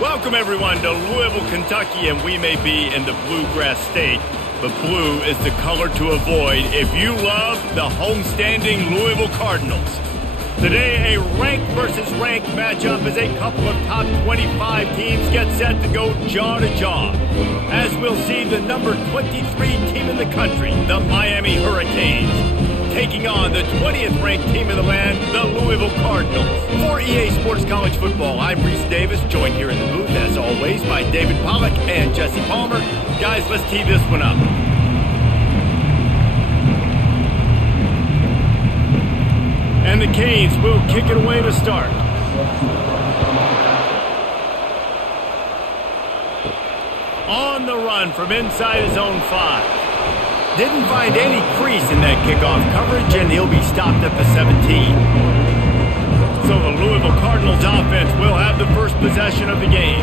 Welcome, everyone, to Louisville, Kentucky, and we may be in the Bluegrass State, but blue is the color to avoid if you love the homestanding Louisville Cardinals. Today, a ranked versus ranked matchup as a couple of top 25 teams get set to go jaw to jaw. As we'll see the number 23 team in the country, the Miami Hurricanes, taking on the 20th ranked team in the land, the Louisville Cardinals. For EA Sports College Football, I'm Reese Davis, joined here in the booth, as always, by David Pollack and Jesse Palmer. Guys, let's tee this one up. And the Canes will kick it away to start. On the run from inside his own 5. Didn't find any crease in that kickoff coverage, and he'll be stopped at the 17. So the Louisville Cardinals offense will have the first possession of the game.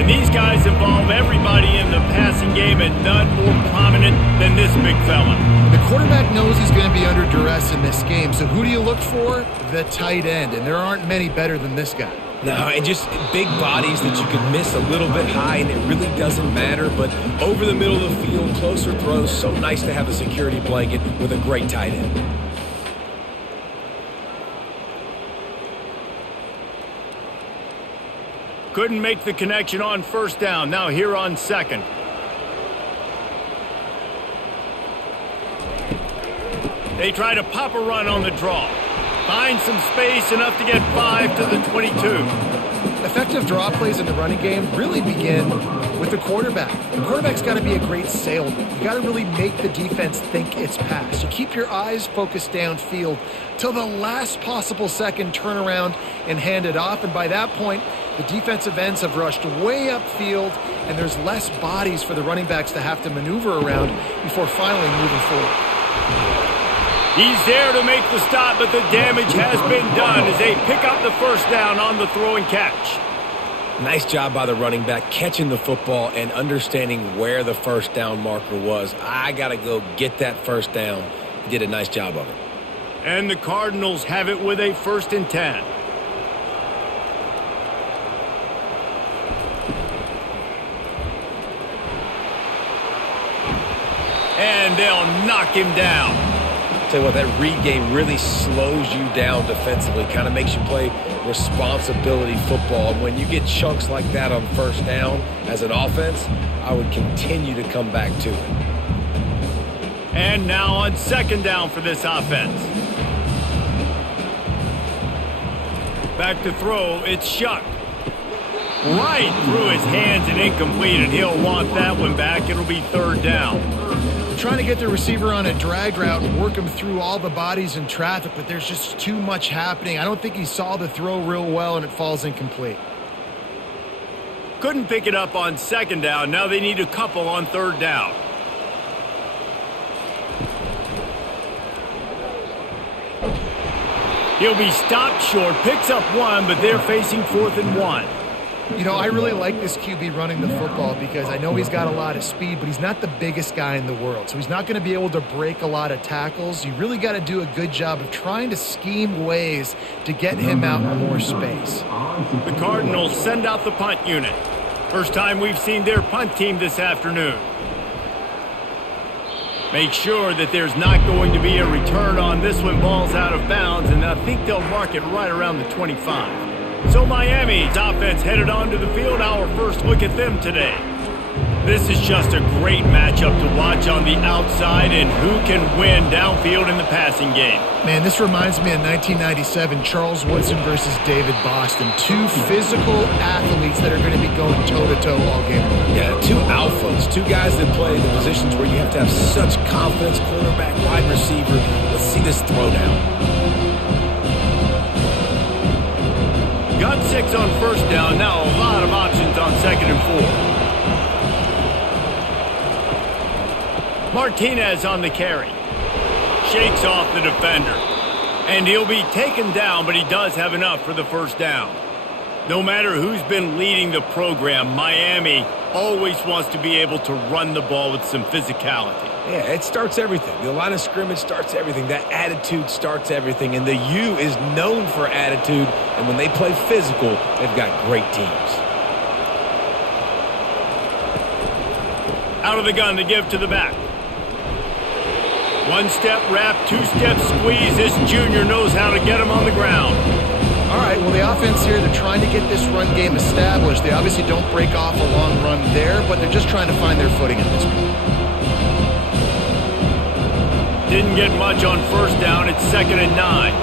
And these guys involve everybody in the passing game, and none more prominent than this big fella. The quarterback knows he's going to be under duress in this game, so who do you look for? The tight end, and there aren't many better than this guy. No, and just big bodies that you can miss a little bit high, and it really doesn't matter. But over the middle of the field, closer throws, so nice to have a security blanket with a great tight end. Couldn't make the connection on first down. Now here on second. They try to pop a run on the draw. Find some space, enough to get 5 to the 22. Effective draw plays in the running game really begin with the quarterback. The quarterback's got to be a great salesman. You got to really make the defense think it's pass. You keep your eyes focused downfield till the last possible second, turn around and hand it off. And by that point, the defensive ends have rushed way upfield, and there's less bodies for the running backs to have to maneuver around before finally moving forward. He's there to make the stop, but the damage has been done as they pick up the first down on the throw and catch. Nice job by the running back catching the football and understanding where the first down marker was. I got to go get that first down. He did a nice job of it. And the Cardinals have it with a 1st and 10. And they'll knock him down. Tell you what, that read game really slows you down defensively, kind of makes you play responsibility football. And when you get chunks like that on first down as an offense, I would continue to come back to it. And now on second down for this offense. Back to throw, it's Shuck. Right through his hands and incomplete, and he'll want that one back. It'll be 3rd down. Trying to get the receiver on a drag route and work him through all the bodies in traffic, but there's just too much happening. I don't think he saw the throw real well, and it falls incomplete. Couldn't pick it up on second down. Now they need a couple on 3rd down. He'll be stopped short, picks up 1, but they're facing 4th and 1. You know, I really like this QB running the football because I know he's got a lot of speed, but he's not the biggest guy in the world. So he's not going to be able to break a lot of tackles. You really got to do a good job of trying to scheme ways to get him out in more space. The Cardinals send out the punt unit. First time we've seen their punt team this afternoon. Make sure that there's not going to be a return on this one. Ball's out of bounds, and I think they'll mark it right around the 25. So Miami's offense headed onto the field. Our first look at them today. This is just a great matchup to watch on the outside, and who can win downfield in the passing game. Man, this reminds me of 1997, Charles Woodson versus David Boston. Two physical athletes that are going to be going toe-to-toe all game. Yeah, two alphas, two guys that play the positions where you have to have such confidence, quarterback, wide receiver. Let's see this throw down. Got 6 on first down. Now a lot of options on 2nd and 4. Martinez on the carry. Shakes off the defender. And he'll be taken down, but he does have enough for the first down. No matter who's been leading the program, Miami always wants to be able to run the ball with some physicality. Yeah, it starts everything. The line of scrimmage starts everything. That attitude starts everything. And the U is known for attitude. And when they play physical, they've got great teams. Out of the gun to give to the back. One-step wrap, two-step squeeze. This junior knows how to get him on the ground. All right, well, the offense here, they're trying to get this run game established. They obviously don't break off a long run there, but they're just trying to find their footing at this point. Didn't get much on first down. It's 2nd and 9.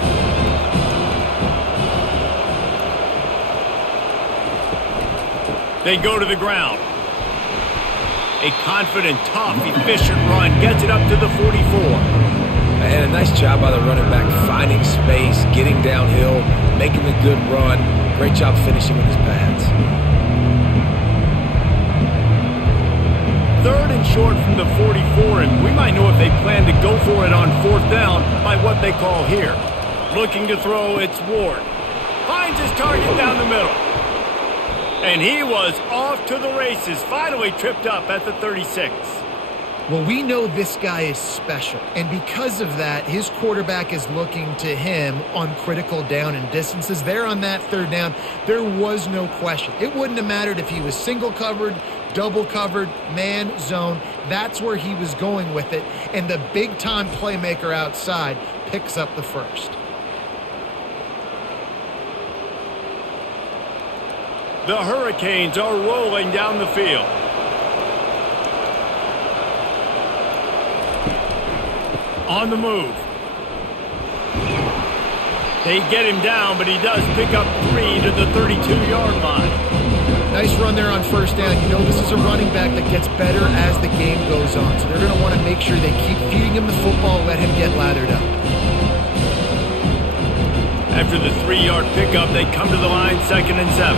They go to the ground. A confident, tough, efficient run gets it up to the 44. And a nice job by the running back, finding space, getting downhill, making the good run. Great job finishing with his pads. 3rd and short from the 44, and we might know if they plan to go for it on 4th down by what they call here. Looking to throw, it's Ward. Finds his target down the middle. And he was off to the races, finally tripped up at the 36. Well, we know this guy is special, and because of that, his quarterback is looking to him on critical down and distances. There on that 3rd down, there was no question. It wouldn't have mattered if he was single covered, double covered, man, zone. That's where he was going with it, and the big-time playmaker outside picks up the first. The Hurricanes are rolling down the field. On the move. They get him down, but he does pick up 3 to the 32-yard line. Nice run there on first down. You know this is a running back that gets better as the game goes on, so they're going to want to make sure they keep feeding him the football, let him get lathered up. After the 3-yard pickup, they come to the line, 2nd and 7.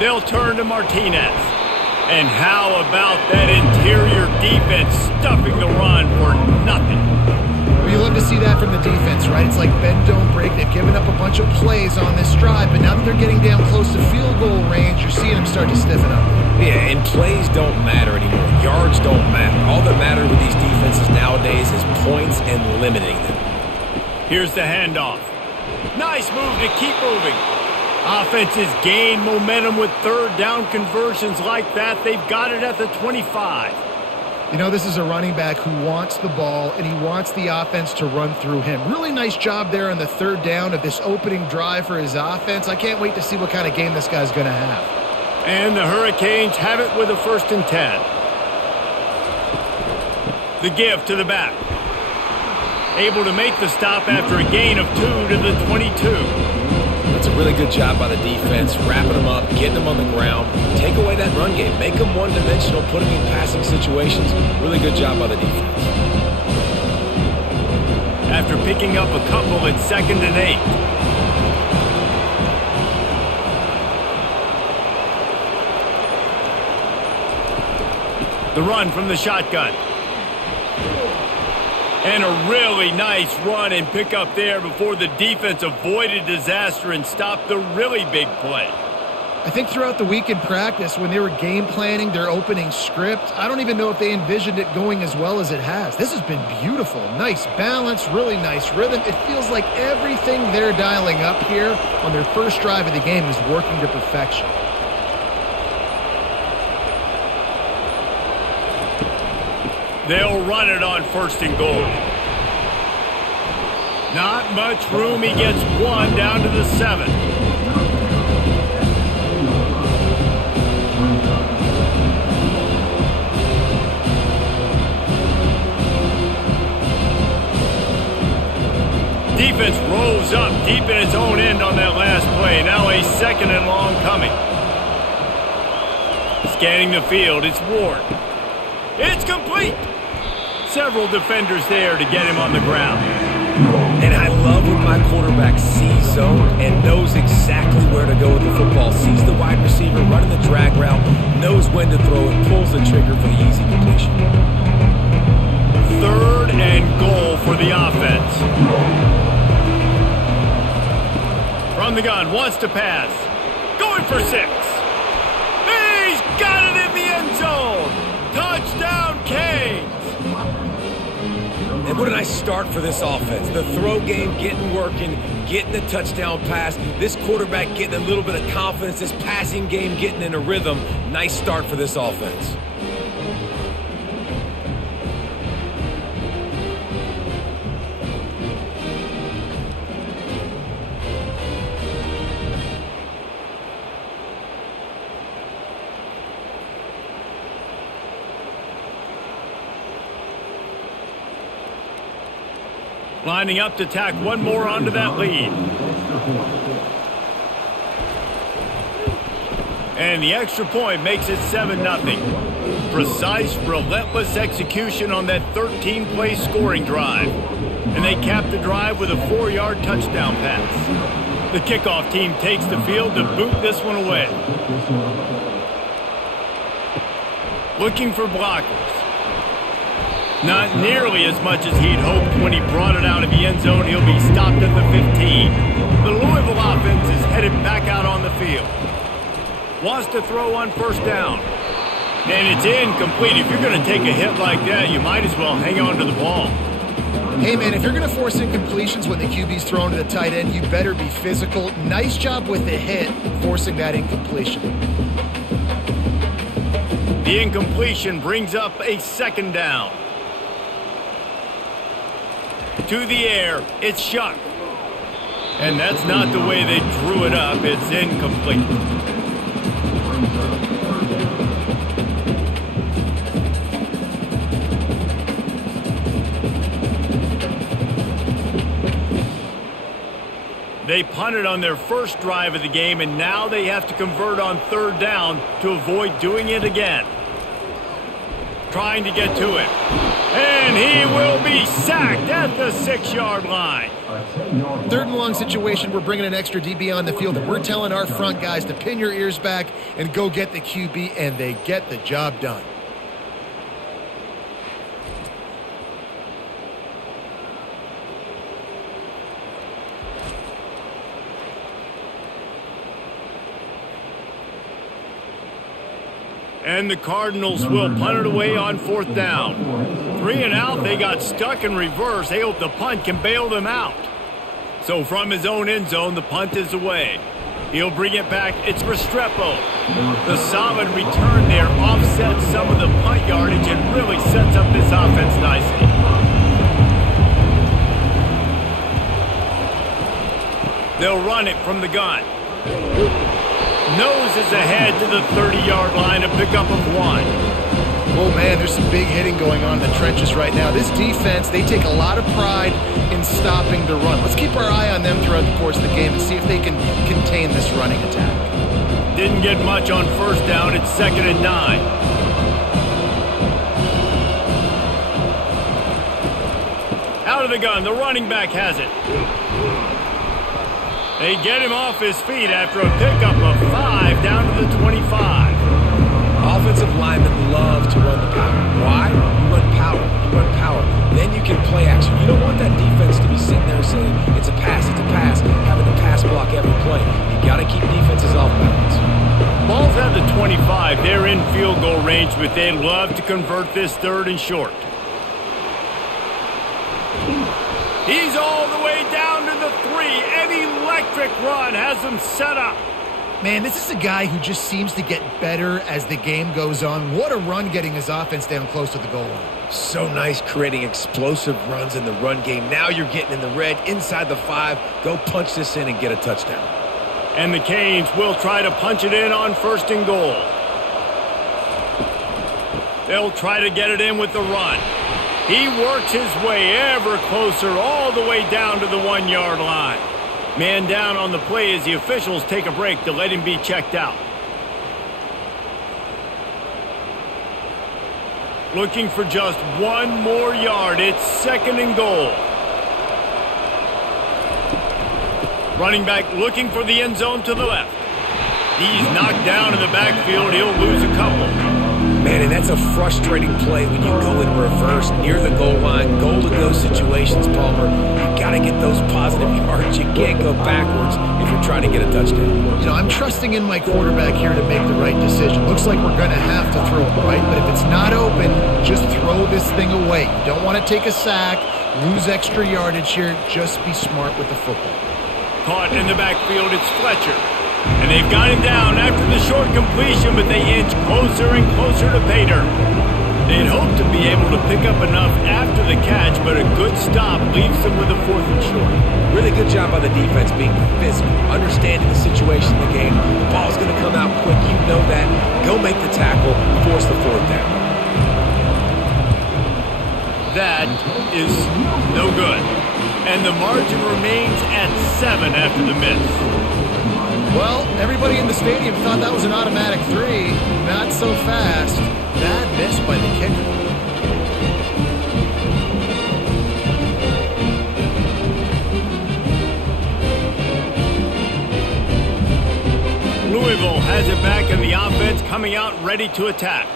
They'll turn to Martinez. And how about that interior defense stuffing the run for nothing? Well, you love to see that from the defense, right? It's like bend, don't break. They've given up a bunch of plays on this drive, but now that they're getting down close to field goal range, you're seeing them start to stiffen up. Yeah, and plays don't matter anymore. Yards don't matter. All that matters with these defenses nowadays is points and limiting them. Here's the handoff. Nice move to keep moving. Offenses gain momentum with 3rd down conversions like that. They've got it at the 25. You know, this is a running back who wants the ball, and he wants the offense to run through him. Really nice job there on the 3rd down of this opening drive for his offense. I can't wait to see what kind of game this guy's going to have. And the Hurricanes have it with a 1st and 10. The give to the back. Able to make the stop after a gain of 2 to the 22. That's a really good job by the defense, wrapping them up, getting them on the ground, take away that run game, make them one-dimensional, put them in passing situations. Really good job by the defense. After picking up a couple, it's 2nd and 8. The run from the shotgun. And a really nice run and pick up there before the defense avoided disaster and stopped the really big play. I think throughout the week in practice, when they were game planning their opening script, I don't even know if they envisioned it going as well as it has. This has been beautiful. Nice balance, really nice rhythm. It feels like everything they're dialing up here on their first drive of the game is working to perfection. They'll run it on 1st and goal. Not much room. He gets 1 down to the 7. Defense rolls up deep in its own end on that last play. Now a 2nd and long coming. Scanning the field, it's Ward. It's complete. Several defenders there to get him on the ground. And I love when my quarterback sees zone and knows exactly where to go with the football. Sees the wide receiver running the drag route, knows when to throw it, pulls the trigger for the easy completion. 3rd and goal for the offense. From the gun, wants to pass. Going for 6. He's got it in the end zone. Touchdown, Canes. And And what a nice start for this offense. The throw game getting working, getting the touchdown pass. This quarterback getting a little bit of confidence. This passing game getting in a rhythm. Nice start for this offense. Lining up to tack one more onto that lead. And the extra point makes it 7-0. Precise, relentless execution on that 13-play scoring drive. And they cap the drive with a 4-yard touchdown pass. The kickoff team takes the field to boot this one away. Looking for blockers. Not nearly as much as he'd hoped when he brought it out of the end zone. He'll be stopped at the 15. The Louisville offense is headed back out on the field. Wants to throw on first down. And it's incomplete. If you're going to take a hit like that, you might as well hang on to the ball. Hey, man, if you're going to force incompletions when the QB's thrown to the tight end, you better be physical. Nice job with the hit, forcing that incompletion. The incompletion brings up a second down. To the air, it's shot. And that's not the way they drew it up. It's incomplete. They punted on their first drive of the game, and now they have to convert on third down to avoid doing it again. Trying to get to it. And he will be sacked at the 6-yard line. Third and long situation, we're bringing an extra DB on the field, and we're telling our front guys to pin your ears back and go get the QB, and they get the job done. And the Cardinals will punt it away on fourth down. 3 and out, they got stuck in reverse. They hope the punt can bail them out. So from his own end zone, the punt is away. He'll bring it back. It's Restrepo. The solid return there offsets some of the punt yardage and really sets up this offense nicely. They'll run it from the gun. Noses ahead to the 30-yard line, a pickup of 1. Oh, man, there's some big hitting going on in the trenches right now. This defense, they take a lot of pride in stopping the run. Let's keep our eye on them throughout the course of the game and see if they can contain this running attack. Didn't get much on first down. It's 2nd and 9. Out of the gun. The running back has it. They get him off his feet after a pickup of 5 down to the 25. Offensive linemen love to run the power. Why? You run power. You run power. Then you can play action. You don't want that defense to be sitting there saying, it's a pass, having to pass block every play. You got to keep defenses off balance. Ball's at the 25. They're in field goal range, but they'd love to convert this 3rd and short. He's all the way down to the 3. An electric run has him set up. Man, this is a guy who just seems to get better as the game goes on. What a run getting his offense down close to the goal line. So nice creating explosive runs in the run game. Now you're getting in the red inside the 5. Go punch this in and get a touchdown. And the Canes will try to punch it in on 1st and goal. They'll try to get it in with the run. He works his way ever closer all the way down to the 1-yard line. Man down on the play as the officials take a break to let him be checked out. Looking for just 1 more yard. It's 2nd and goal. Running back looking for the end zone to the left. He's knocked down in the backfield. He'll lose a couple. Man, and that's a frustrating play when you go in reverse near the goal line. Goal-to-go situations, Palmer. You got to get those positive yards. You can't go backwards if you're trying to get a touchdown. You know, I'm trusting in my quarterback here to make the right decision. Looks like we're going to have to throw it, right? But if it's not open, just throw this thing away. You don't want to take a sack, lose extra yardage here. Just be smart with the football. Caught in the backfield, it's Fletcher. And they've got him down after the short completion, but they inch closer and closer to pay dirt. They'd hoped to be able to pick up enough after the catch, but a good stop leaves them with a 4th and short. Really good job by the defense being physical, understanding the situation in the game. The ball's going to come out quick. You know that. Go make the tackle, force the 4th down. That is no good. And the margin remains at 7 after the miss. Well, everybody in the stadium thought that was an automatic 3. Not so fast. Bad miss by the kicker. Louisville has it back in the offense, coming out ready to attack.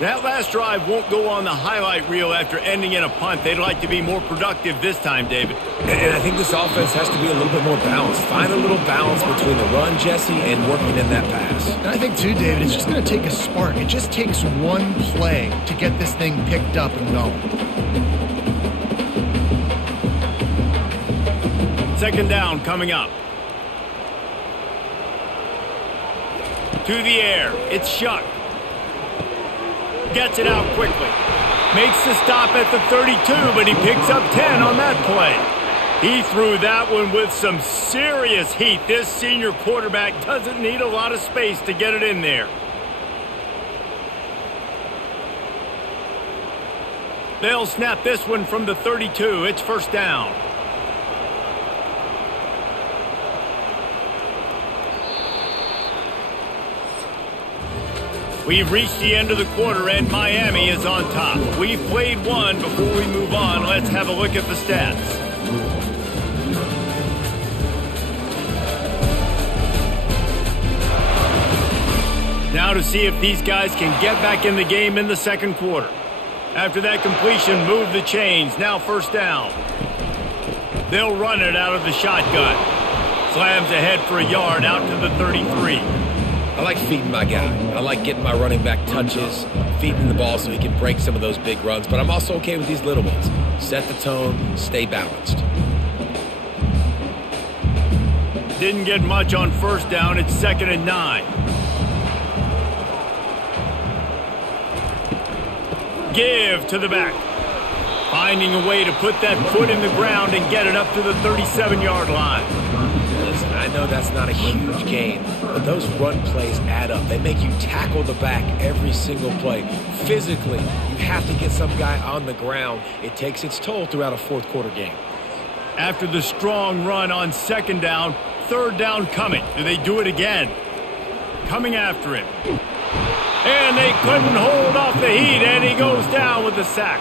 That last drive won't go on the highlight reel after ending in a punt. They'd like to be more productive this time, David. And I think this offense has to be a little bit more balanced. Find a little balance between the run, Jesse, and working in that pass. And I think, too, David, it's just going to take a spark. It just takes one play to get this thing picked up and going. 2nd down coming up. To the air. It's Shuck. Gets it out quickly. Makes the stop at the 32, but he picks up 10 on that play. He threw that one with some serious heat. This senior quarterback doesn't need a lot of space to get it in there. They'll snap this one from the 32. It's 1st down. We've reached the end of the quarter, and Miami is on top. We've played one. Before we move on, let's have a look at the stats. Now to see if these guys can get back in the game in the 2nd quarter. After that completion, move the chains. Now 1st down. They'll run it out of the shotgun. Slams ahead for a yard out to the 33. I like feeding my guy. I like getting my running back touches, feeding the ball so he can break some of those big runs. But I'm also okay with these little ones. Set the tone, stay balanced. Didn't get much on 1st down. It's 2nd and 9. Give to the back. Finding a way to put that foot in the ground and get it up to the 37-yard line. Listen, I know that's not a huge gain, but those run plays add up. They make you tackle the back every single play. Physically, you have to get some guy on the ground. It takes its toll throughout a 4th quarter game. After the strong run on 2nd down, 3rd down coming. Do they do it again? Coming after him. And they couldn't hold off the heat, and he goes down with the sack.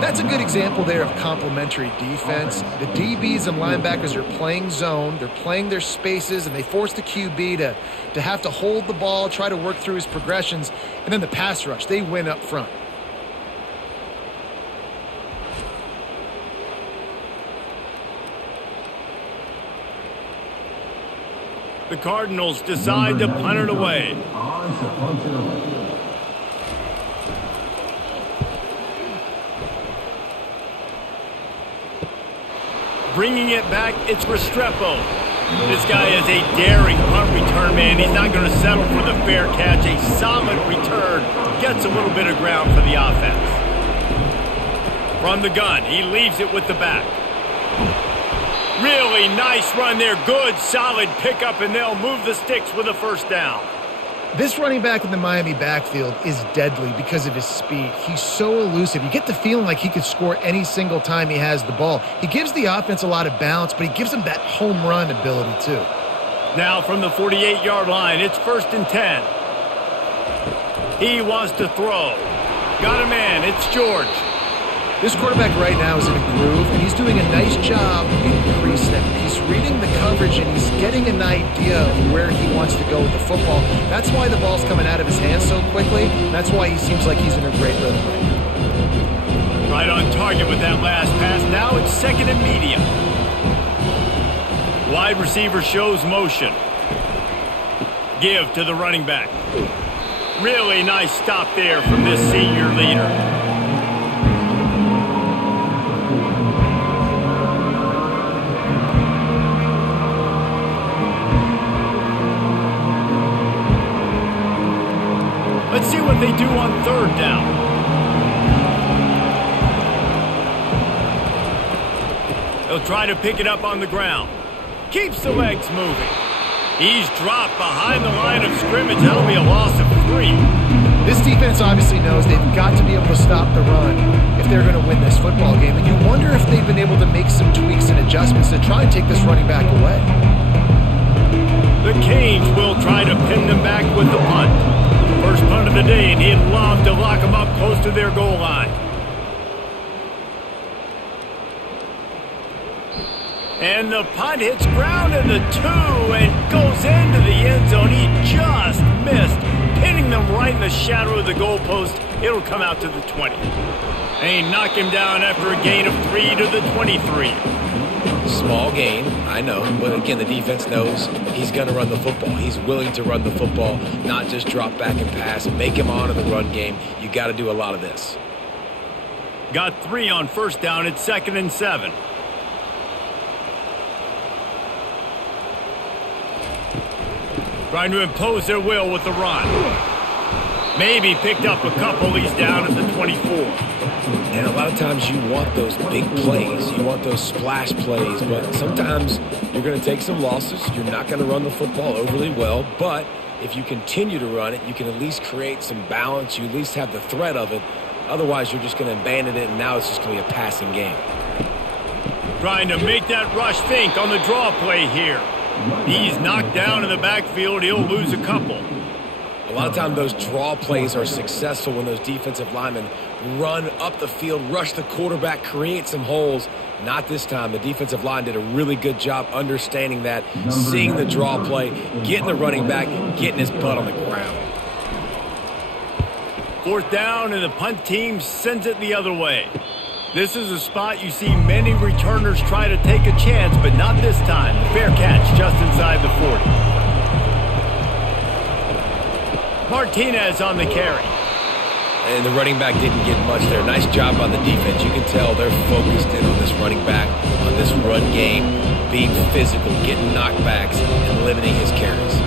That's a good example there of complementary defense. The DBs and linebackers are playing zone. They're playing their spaces, and they force the QB to have to hold the ball, try to work through his progressions. And then the pass rush, they win up front. The Cardinals decide to punt it away. Bringing it back, it's Restrepo. This guy is a daring punt return man. He's not going to settle for the fair catch. A solid return. Gets a little bit of ground for the offense. From the gun, he leaves it with the back. Really nice run there. Good, solid pickup, and they'll move the sticks with a 1st down. This running back in the Miami backfield is deadly because of his speed. He's so elusive. You get the feeling like he could score any single time he has the ball. He gives the offense a lot of balance, but he gives them that home run ability too. Now from the 48-yard line, it's 1st and 10. He wants to throw. Got a man. It's George. This quarterback right now is in a groove, and he's doing a nice job in pre-snap. He's reading the coverage, and he's getting an idea of where he wants to go with the football. That's why the ball's coming out of his hands so quickly. That's why he seems like he's in a great rhythm right now. Right on target with that last pass. Now it's second and medium. Wide receiver shows motion. Give to the running back. Really nice stop there from this senior leader. Let's see what they do on third down. He'll try to pick it up on the ground. Keeps the legs moving. He's dropped behind the line of scrimmage. That'll be a loss of 3. This defense obviously knows they've got to be able to stop the run if they're going to win this football game. And you wonder if they've been able to make some tweaks and adjustments to try and take this running back away. The Canes will try to pin them back with the punt. First punt of the day, and he'd love to lock them up close to their goal line. And the punt hits ground in the 2 and goes into the end zone. He just missed, pinning them right in the shadow of the goalpost. It'll come out to the 20. And he knocked him down after a gain of 3 to the 23. Small gain, I know, but again, the defense knows he's going to run the football. He's willing to run the football, not just drop back and pass, make him honor the run game. You got to do a lot of this. Got 3 on first down. It's second and 7. Trying to impose their will with the run. Maybe picked up a couple. He's down at the 24. And a lot of times you want those big plays. You want those splash plays. But sometimes you're going to take some losses. You're not going to run the football overly well. But if you continue to run it, you can at least create some balance. You at least have the threat of it. Otherwise, you're just going to abandon it, and now it's just going to be a passing game. Trying to make that rush think on the draw play here. He's knocked down in the backfield. He'll lose a couple. A lot of times those draw plays are successful when those defensive linemen run up the field, rush the quarterback, create some holes. Not this time. The defensive line did a really good job understanding that, seeing the draw play, getting the running back, getting his butt on the ground. Fourth down, and the punt team sends it the other way. This is a spot you see many returners try to take a chance, but not this time. Fair catch just inside the 40. Martinez on the carry. And the running back didn't get much there. Nice job on the defense. You can tell they're focused in on this running back, on this run game, being physical, getting knockbacks, and limiting his carries.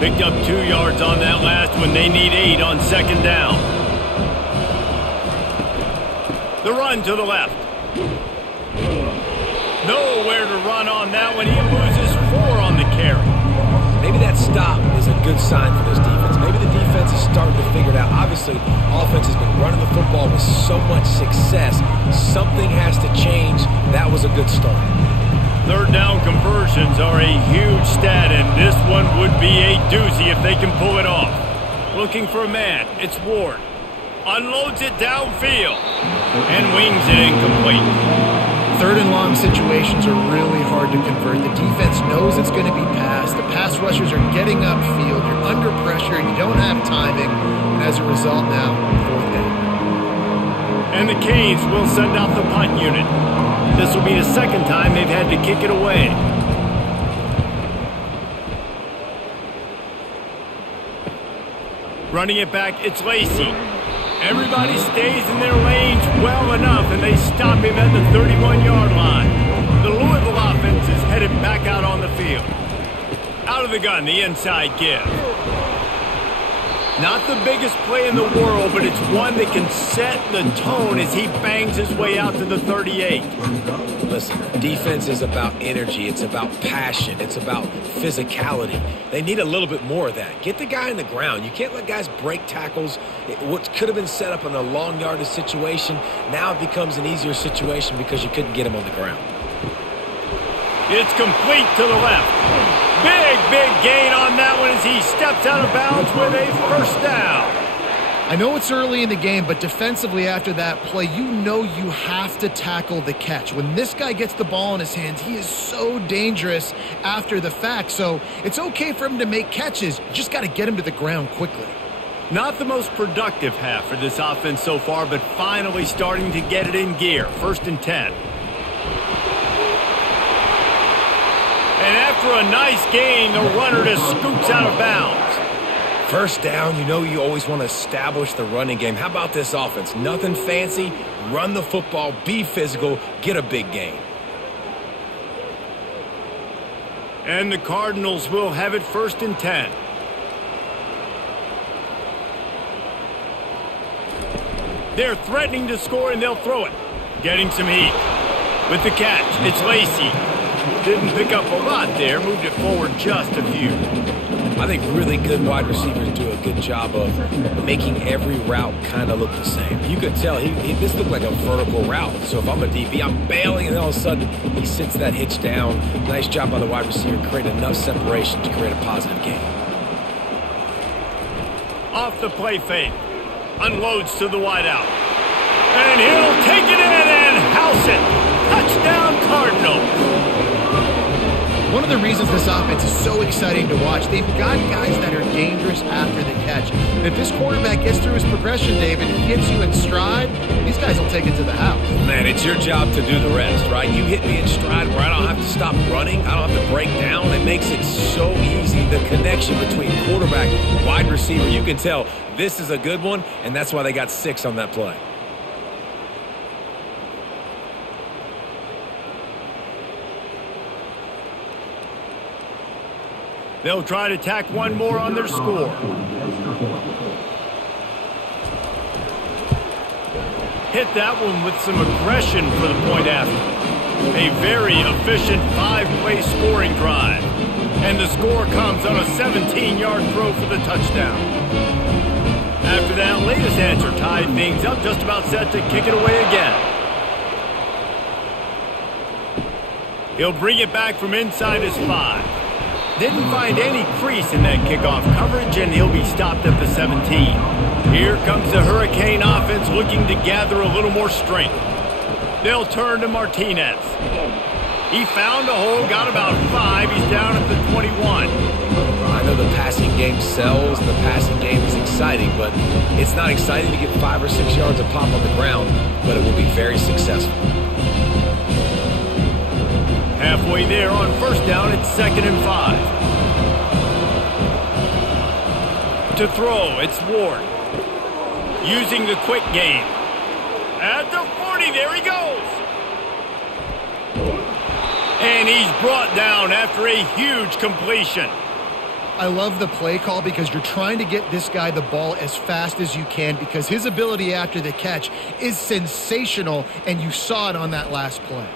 Picked up 2 yards on that last one. They need 8 on second down. The run to the left. Nowhere to run on that one. He loses 4 on the carry. Maybe that stop is a good sign for this defense. Maybe the defense is starting to figure it out. Obviously, offense has been running the football with so much success. Something has to change. That was a good start. Third down conversions are a huge stat, and this one would be a doozy if they can pull it off. Looking for a man. It's Ward. Unloads it downfield and wings it incomplete. Third and long situations are really hard to convert. The defense knows it's going to be passed. The pass rushers are getting upfield. You're under pressure. You don't have timing. And as a result now, fourth down. And the Canes will send out the punt unit. This will be the second time they've had to kick it away. Running it back, it's Lacey. Everybody stays in their lanes well enough, and they stop him at the 31-yard line. The Louisville offense is headed back out on the field. Out of the gun, the inside give. Not the biggest play in the world, but it's one that can set the tone as he bangs his way out to the 38. Listen, defense is about energy. It's about passion. It's about physicality. They need a little bit more of that. Get the guy on the ground. You can't let guys break tackles. What could have been set up in a long yardage situation, now it becomes an easier situation because you couldn't get him on the ground. It's complete to the left. Big gain on that one as he steps out of bounds with a first down. I know it's early in the game, but defensively after that play, you know you have to tackle the catch. When this guy gets the ball in his hands, he is so dangerous after the fact. So it's okay for him to make catches. You just got to get him to the ground quickly. Not the most productive half for this offense so far, but finally starting to get it in gear. 1st and 10. And after a nice gain, the runner just scoops out of bounds. 1st down, you know you always want to establish the running game. How about this offense? Nothing fancy. Run the football, be physical, get a big gain. And the Cardinals will have it 1st and 10. They're threatening to score, and they'll throw it. Getting some heat. With the catch, it's Lacy. Didn't pick up a lot there. Moved it forward just a few. I think really good wide receivers do a good job of making every route kind of look the same. You could tell this looked like a vertical route. So if I'm a DB, I'm bailing, and then all of a sudden he sits that hitch down. Nice job by the wide receiver, create enough separation to create a positive gain. Off the play fake. Unloads to the wideout. And he'll take it in and house it. Touchdown Cardinals. One of the reasons this offense is so exciting to watch, they've got guys that are dangerous after the catch. And if this quarterback gets through his progression, David, he gets you in stride, these guys will take it to the house. Man, it's your job to do the rest, right? You hit me in stride where I don't have to stop running. I don't have to break down. It makes it so easy. The connection between quarterback and wide receiver, you can tell this is a good one, and that's why they got 6 on that play. They'll try to tack one more on their score. Hit that one with some aggression for the point after. A very efficient 5-play scoring drive. And the score comes on a 17-yard throw for the touchdown. After that latest answer tied things up, just about set to kick it away again. He'll bring it back from inside his 5. Didn't find any crease in that kickoff coverage, and he'll be stopped at the 17. Here comes the Hurricane offense looking to gather a little more strength. They'll turn to Martinez. He found a hole, got about 5. He's down at the 21. I know the passing game sells, the passing game is exciting, but it's not exciting to get 5 or 6 yards of pop on the ground, but it will be very successful. Halfway there on 1st down, it's 2nd and 5. To throw, it's Ward. Using the quick game. At the 40, there he goes. And he's brought down after a huge completion. I love the play call because you're trying to get this guy the ball as fast as you can because his ability after the catch is sensational, and you saw it on that last play.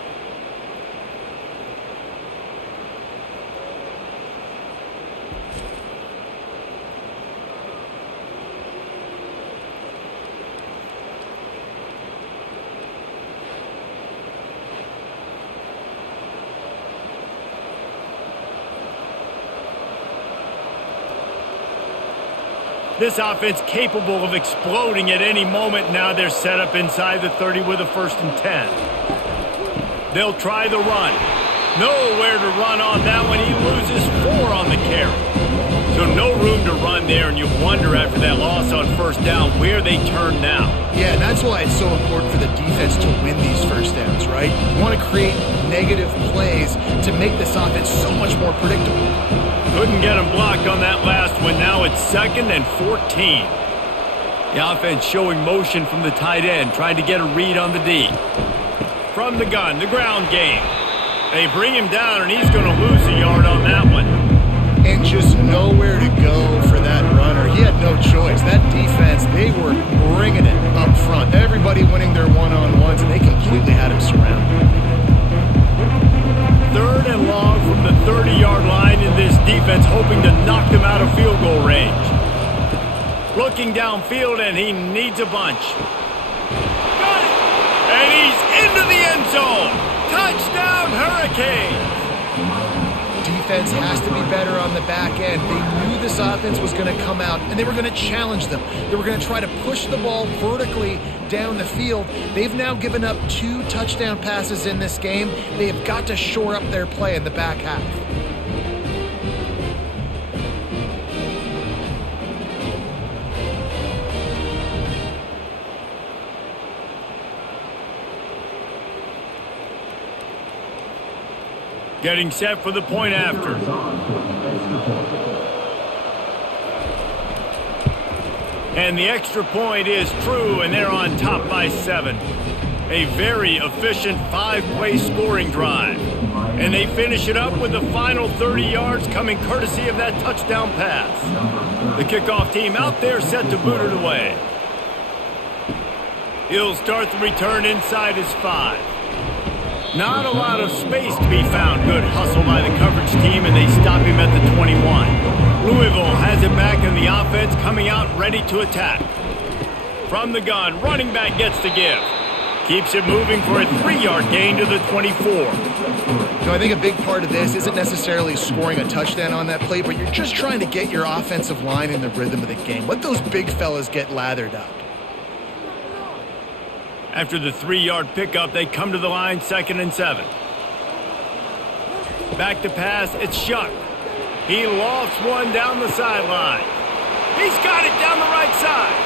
This offense capable of exploding at any moment. Now they're set up inside the 30 with a 1st and 10. They'll try the run. Nowhere to run on that one. He loses 4 on the carry. So no room to run there, and you wonder after that loss on 1st down where they turn now. Yeah, and that's why it's so important for the defense to win these 1st downs, right? You want to create negative plays to make this offense so much more predictable. Couldn't get him blocked on that last one. Now it's 2nd and 14. The offense showing motion from the tight end, trying to get a read on the D. From the gun, the ground game. They bring him down, and he's going to lose a yard on that one. And just nowhere to go for that runner. He had no choice. That defense, they were bringing it up front. Everybody winning their one-on-ones, and they completely had him surrounded. 3rd and long from the 30-yard line, in this defense hoping to knock them out of field goal range. Looking downfield, and he needs a bunch. Got it! And he's into the end zone. Touchdown, Hurricanes! defense has to be better on the back end. They knew this offense was going to come out, and they were going to challenge them. They were going to try to push the ball vertically down the field. They've now given up 2 touchdown passes in this game. They have got to shore up their play in the back half. Getting set for the point after. And the extra point is true, and they're on top by 7. A very efficient 5-play scoring drive. And they finish it up with the final 30 yards coming courtesy of that touchdown pass. The kickoff team out there set to boot it away. He'll start the return inside his 5. Not a lot of space to be found. Good hustle by the coverage team, and they stop him at the 21. Louisville has it back, and the offense coming out ready to attack. From the gun, running back gets the give. Keeps it moving for a 3-yard gain to the 24. I think a big part of this isn't necessarily scoring a touchdown on that play, but you're just trying to get your offensive line in the rhythm of the game. Let those big fellas get lathered up. After the 3-yard pickup, they come to the line, 2nd and 7. Back to pass, it's Shuck. He lofts one down the sideline. He's got it down the right side.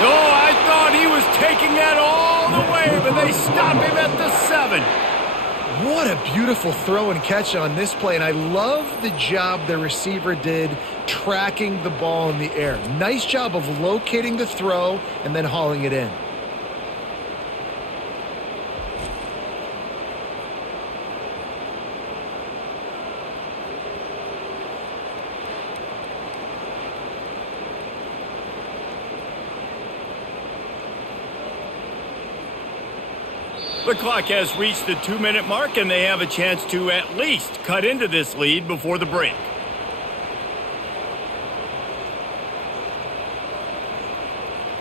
Oh, I thought he was taking that all the way, but they stop him at the 7. What a beautiful throw and catch on this play, and I love the job the receiver did tracking the ball in the air. Nice job of locating the throw and then hauling it in. The clock has reached the 2-minute mark, and they have a chance to at least cut into this lead before the break.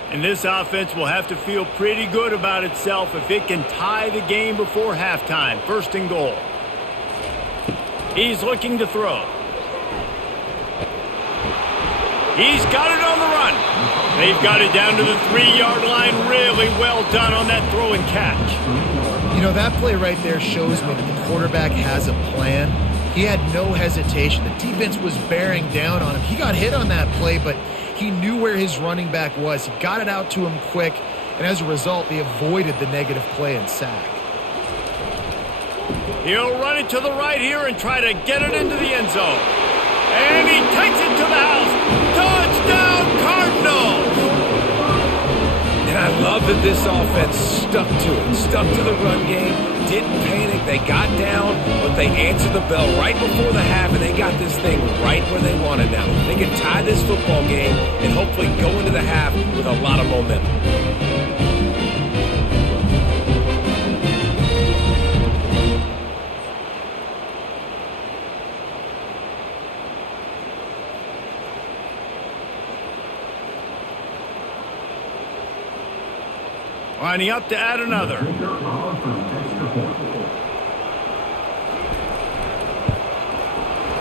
And this offense will have to feel pretty good about itself if it can tie the game before halftime. 1st and goal. He's looking to throw. He's got it on the run. They've got it down to the 3-yard line. Really well done on that throw and catch. You know, that play right there shows me that the quarterback has a plan. He had no hesitation. The defense was bearing down on him. He got hit on that play, but he knew where his running back was. He got it out to him quick, and as a result, they avoided the negative play and sack. He'll run it to the right here and try to get it into the end zone. And he takes it to the house. Touchdown, Cardinals! And I love that this offense stuck to it, stuck to the run game, didn't panic. They got down, but they answered the bell right before the half, and they got this thing right where they wanted now. They can tie this football game and hopefully go into the half with a lot of momentum. Lining up to add another.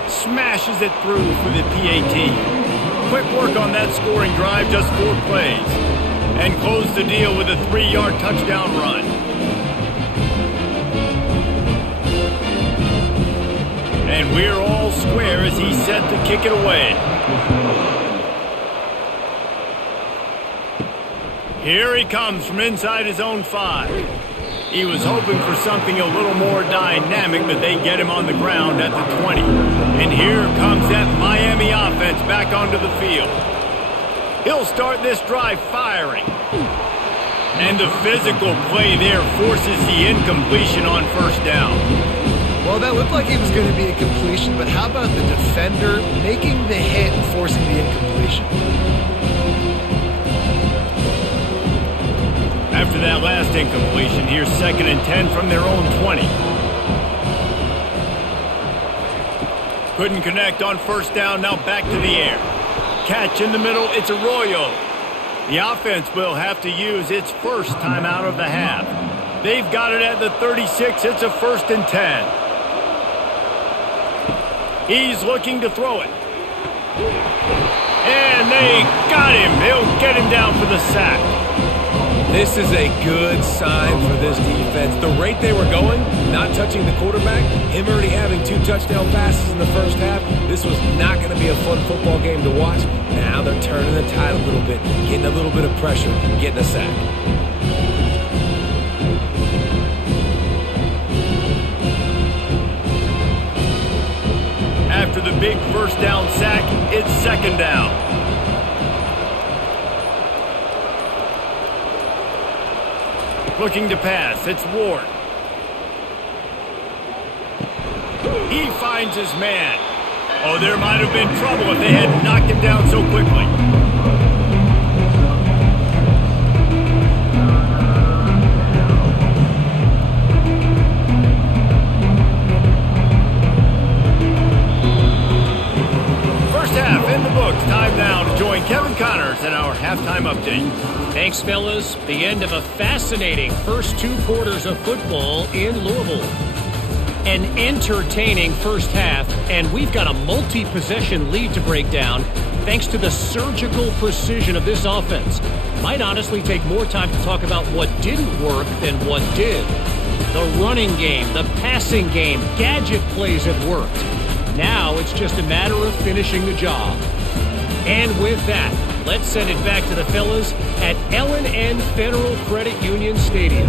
Smashes it through for the PAT. Quick work on that scoring drive, just 4 plays. And close the deal with a 3-yard touchdown run. And we're all square as he's set to kick it away. Here he comes from inside his own 5. He was hoping for something a little more dynamic, but they get him on the ground at the 20. And here comes that Miami offense back onto the field. He'll start this drive firing. And the physical play there forces the incompletion on 1st down. Well, that looked like it was going to be a completion, but how about the defender making the hit and forcing the incompletion? After that last incompletion, here's 2nd and 10 from their own 20. Couldn't connect on 1st down, now back to the air. Catch in the middle, it's Arroyo. The offense will have to use its first timeout of the half. They've got it at the 36, it's a 1st and 10. He's looking to throw it. And they got him. He'll get him down for the sack. This is a good sign for this defense. The rate they were going, not touching the quarterback, him already having 2 touchdown passes in the first half, this was not going to be a fun football game to watch. Now they're turning the tide a little bit, getting a little bit of pressure, getting a sack. After the big first down sack, it's second down. Looking to pass, it's Ward. He finds his man. Oh, there might have been trouble if they hadn't knocked him down so quickly. First half in the books. Time now to join Kevin Connors in our halftime update. Thanks, fellas. The end of a fascinating first 2 quarters of football in Louisville. An entertaining first half, and we've got a multi-possession lead to break down thanks to the surgical precision of this offense. Might honestly take more time to talk about what didn't work than what did. The running game, the passing game, gadget plays have worked. Now it's just a matter of finishing the job. And with that, let's send it back to the fellas at L&N Federal Credit Union Stadium.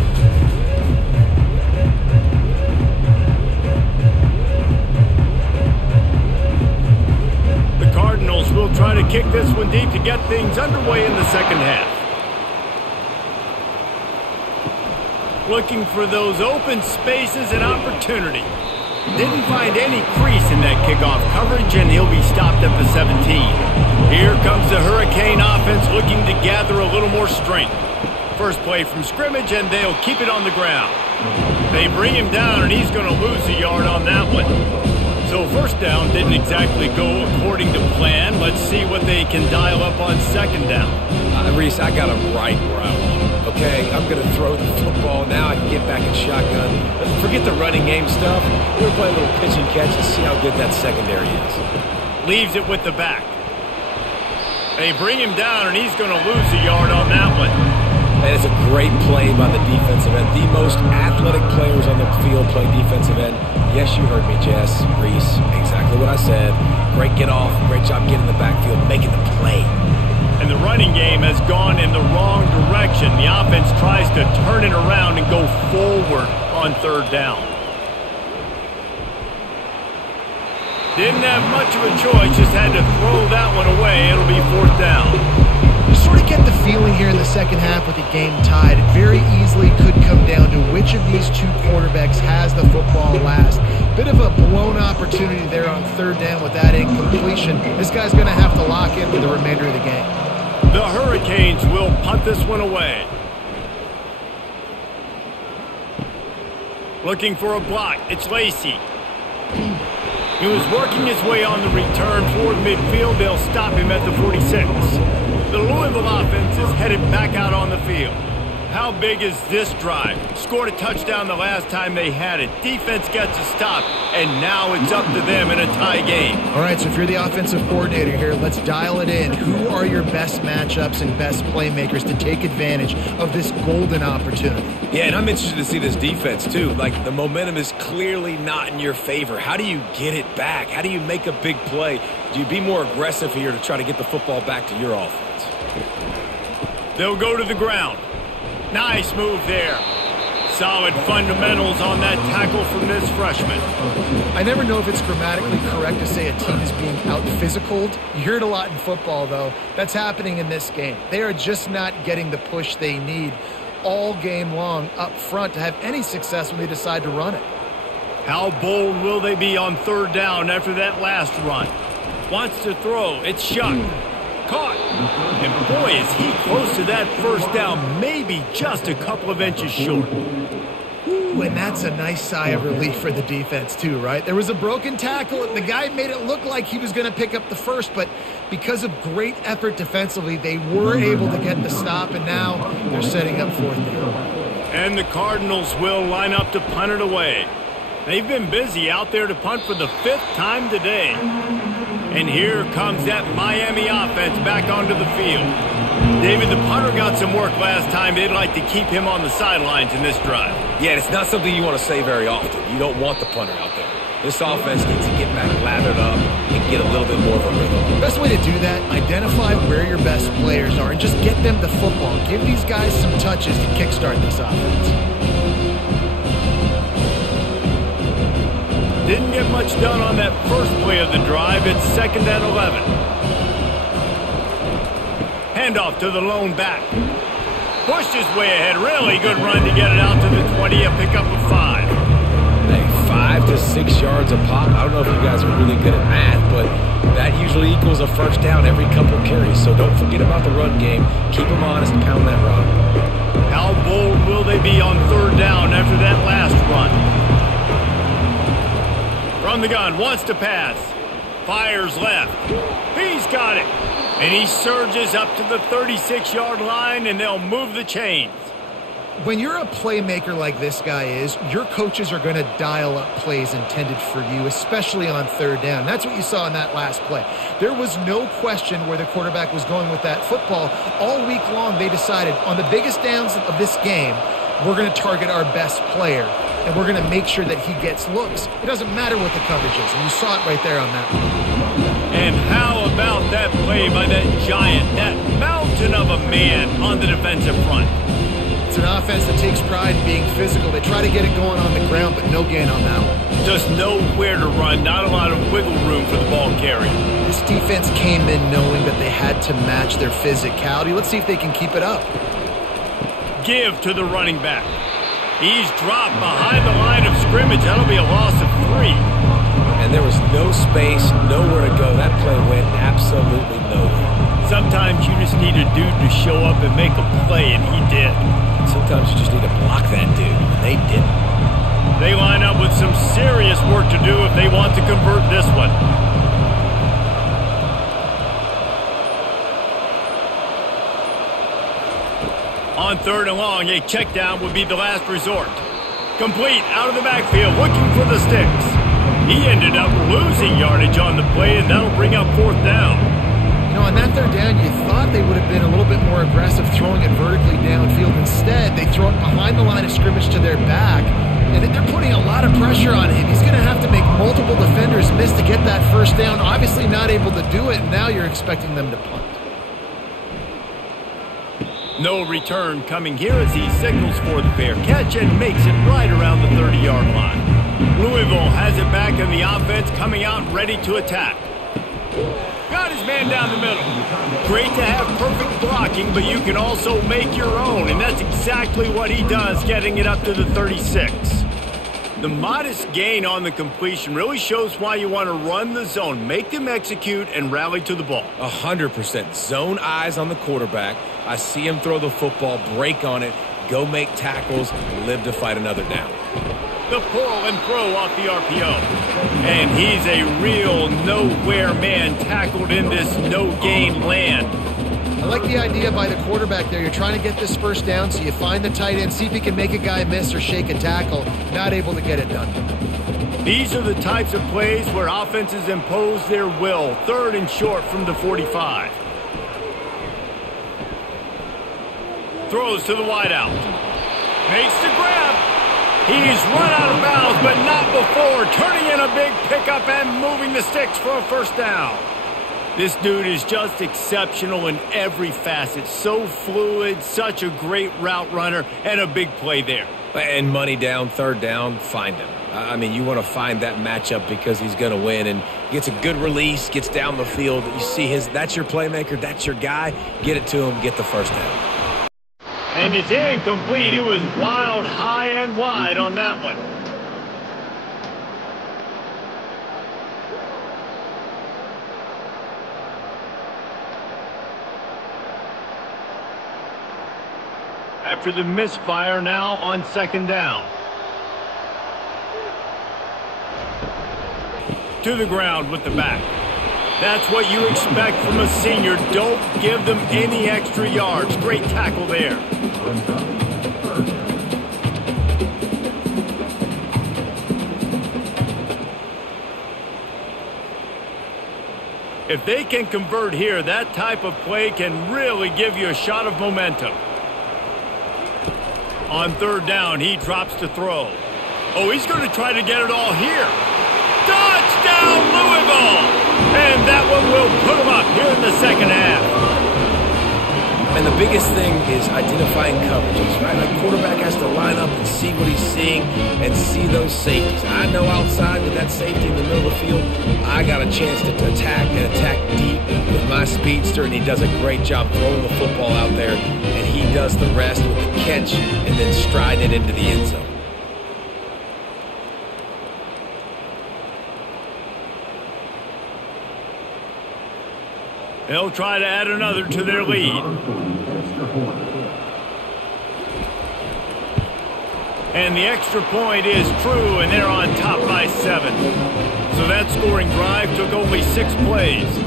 The Cardinals will try to kick this one deep to get things underway in the second half. Looking for those open spaces and opportunity. Didn't find any crease in that kickoff coverage, and he'll be stopped at the 17. Here comes the Hurricane offense looking to gather a little more strength. First play from scrimmage, and they'll keep it on the ground. They bring him down, and he's going to lose a yard on that one. So first down didn't exactly go according to plan. Let's see what they can dial up on second down. Reese, I got him right where I want him. Okay, I'm going to throw the football. Now I can get back in shotgun. Forget the running game stuff. We're going to play a little pitch and catch and see how good that secondary is. Leaves it with the back. They bring him down, and he's going to lose a yard on that one. And it's a great play by the defensive end. The most athletic players on the field play defensive end. Yes, you heard me, Jess, Reese. Exactly what I said. Great get off. Great job getting in the backfield, making the play. And the running game has gone in the wrong direction. The offense tries to turn it around and go forward on third down. Didn't have much of a choice, just had to throw that one away. It'll be fourth down. You sort of get the feeling here in the second half with the game tied. It very easily could come down to which of these 2 quarterbacks has the football last. Bit of a blown opportunity there on third down with that incompletion. This guy's going to have to lock in for the remainder of the game. The Hurricanes will punt this one away. Looking for a block. It's Lacey. He was working his way on the return toward midfield. They'll stop him at the 46. The Louisville offense is headed back out on the field. How big is this drive? Scored a touchdown the last time they had it. Defense gets a stop, and now it's up to them in a tie game. All right, so if you're the offensive coordinator here, let's dial it in. Who are your best matchups and best playmakers to take advantage of this golden opportunity? Yeah, and I'm interested to see this defense, too. Like, the momentum is clearly not in your favor. How do you get it back? How do you make a big play? Do you be more aggressive here to try to get the football back to your offense? They'll go to the ground. Nice move there. Solid fundamentals on that tackle from this freshman. I never know if it's grammatically correct to say a team is being out-physicaled. You hear it a lot in football, though. That's happening in this game. They are just not getting the push they need all game long up front to have any success when they decide to run it. How bold will they be on third down after that last run? Wants to throw. It's Shuck. Caught. And boy, is he close to that first down, maybe just a couple of inches short. Ooh, and that's a nice sigh of relief for the defense too, right? There was a broken tackle, and the guy made it look like he was going to pick up the first, but because of great effort defensively, they were able to get the stop, and now they're setting up fourth down. And the Cardinals will line up to punt it away. They've been busy out there to punt for the 5th time today. And here comes that Miami offense back onto the field. David, the punter got some work last time. They'd like to keep him on the sidelines in this drive. Yeah, it's not something you want to say very often. You don't want the punter out there. This offense needs to get back lathered up and get a little bit more of a rhythm. The best way to do that, identify where your best players are and just get them the football. Give these guys some touches to kickstart this offense. Didn't get much done on that first play of the drive. It's 2nd and 11. Handoff to the lone back. Pushed his way ahead. Really good run to get it out to the 20. A pickup of 5. Hey, 5 to 6 yards a pop. I don't know if you guys are really good at math, but that usually equals a first down every couple carries. So don't forget about the run game. Keep them honest and pound that rock. How bold will they be on 3rd down after that last run? From the gun, wants to pass. Fires left. He's got it. And he surges up to the 36-yard line, and they'll move the chains. When you're a playmaker like this guy is, your coaches are going to dial up plays intended for you, especially on 3rd down. That's what you saw in that last play. There was no question where the quarterback was going with that football. All week long, they decided on the biggest downs of this game, we're going to target our best player, and we're going to make sure that he gets looks. It doesn't matter what the coverage is, and you saw it right there on that one. And how about that play by that giant, that mountain of a man on the defensive front? It's an offense that takes pride in being physical. They try to get it going on the ground, but no gain on that one. Just nowhere to run, not a lot of wiggle room for the ball carrier. This defense came in knowing that they had to match their physicality. Let's see if they can keep it up. Give to the running back. He's dropped behind the line of scrimmage. That'll be a loss of 3. And there was no space, nowhere to go. That play went absolutely nowhere. Sometimes you just need a dude to show up and make a play, and he did. Sometimes you just need to block that dude, and they didn't. They line up with some serious work to do if they want to convert this one. On 3rd and long, a check down would be the last resort. Complete out of the backfield, looking for the sticks. He ended up losing yardage on the play, and that'll bring up 4th down. You know, on that 3rd down, you thought they would have been a little bit more aggressive throwing it vertically downfield. Instead, they throw it behind the line of scrimmage to their back, and they're putting a lot of pressure on him. He's going to have to make multiple defenders miss to get that 1st down. Obviously not able to do it, and now you're expecting them to punt. No return coming here as he signals for the fair catch and makes it right around the 30-yard line. Louisville has it back in the offense, coming out ready to attack. Got his man down the middle. Great to have perfect blocking, but you can also make your own, and that's exactly what he does, getting it up to the 36. The modest gain on the completion really shows why you want to run the zone, make them execute, and rally to the ball. 100%. Zone eyes on the quarterback. I see him throw the football, break on it, go make tackles, live to fight another down. The pull and throw off the RPO. And he's a real nowhere man tackled in this no-gain land. I like the idea by the quarterback there. You're trying to get this 1st down, so you find the tight end, see if he can make a guy miss or shake a tackle. Not able to get it done. These are the types of plays where offenses impose their will. 3rd and short from the 45. Throws to the wideout. Makes the grab. He's run out of bounds, but not before. Turning in a big pickup and moving the sticks for a 1st down. This dude is just exceptional in every facet. So fluid, such a great route runner, and a big play there. And money down, 3rd down, find him. I mean, you want to find that matchup because he's going to win and gets a good release, gets down the field. You see that's your playmaker, that's your guy. Get it to him, get the 1st down. And it's incomplete. It was wild, high and wide on that one. After the misfire, now on 2nd down. To the ground with the back. That's what you expect from a senior. Don't give them any extra yards. Great tackle there. If they can convert here, that type of play can really give you a shot of momentum. On third down, he drops to throw. Oh, he's going to try to get it all here. Touchdown, Louisville! And that one will put him up here in the second half. And the biggest thing is identifying coverages, right? Like quarterback has to line up and see what he's seeing and see those safeties. I know outside with that safety in the middle of the field, I got a chance to attack and attack deep with my speedster, and he does a great job throwing the football out there, and he does the rest with the catch and then stride it into the end zone. They'll try to add another to their lead. And the extra point is true, and they're on top by 7. So that scoring drive took only 6 plays.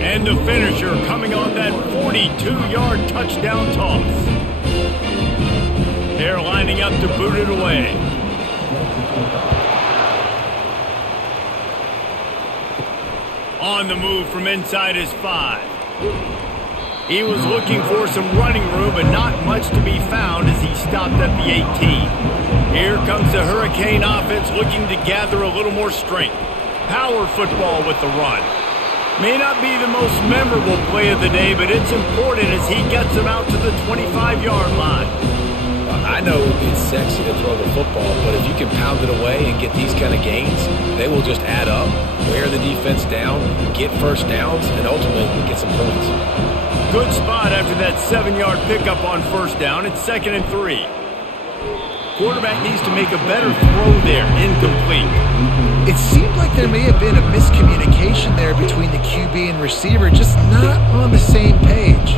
And the finisher coming on that 42-yard touchdown toss. They're lining up to boot it away. On the move from inside his 5. He was looking for some running room, but not much to be found as he stopped at the 18. Here comes the Hurricane offense looking to gather a little more strength. Power football with the run. May not be the most memorable play of the day, but it's important as he gets them out to the 25-yard line. I know it's sexy to throw the football, but if you can pound it away and get these kind of gains, they will just add up, wear the defense down, get first downs, and ultimately get some points. Good spot after that 7-yard pickup on first down. It's 2nd and 3. Quarterback needs to make a better throw there. Incomplete. It seemed like there may have been a miscommunication there between the QB and receiver, just not on the same page.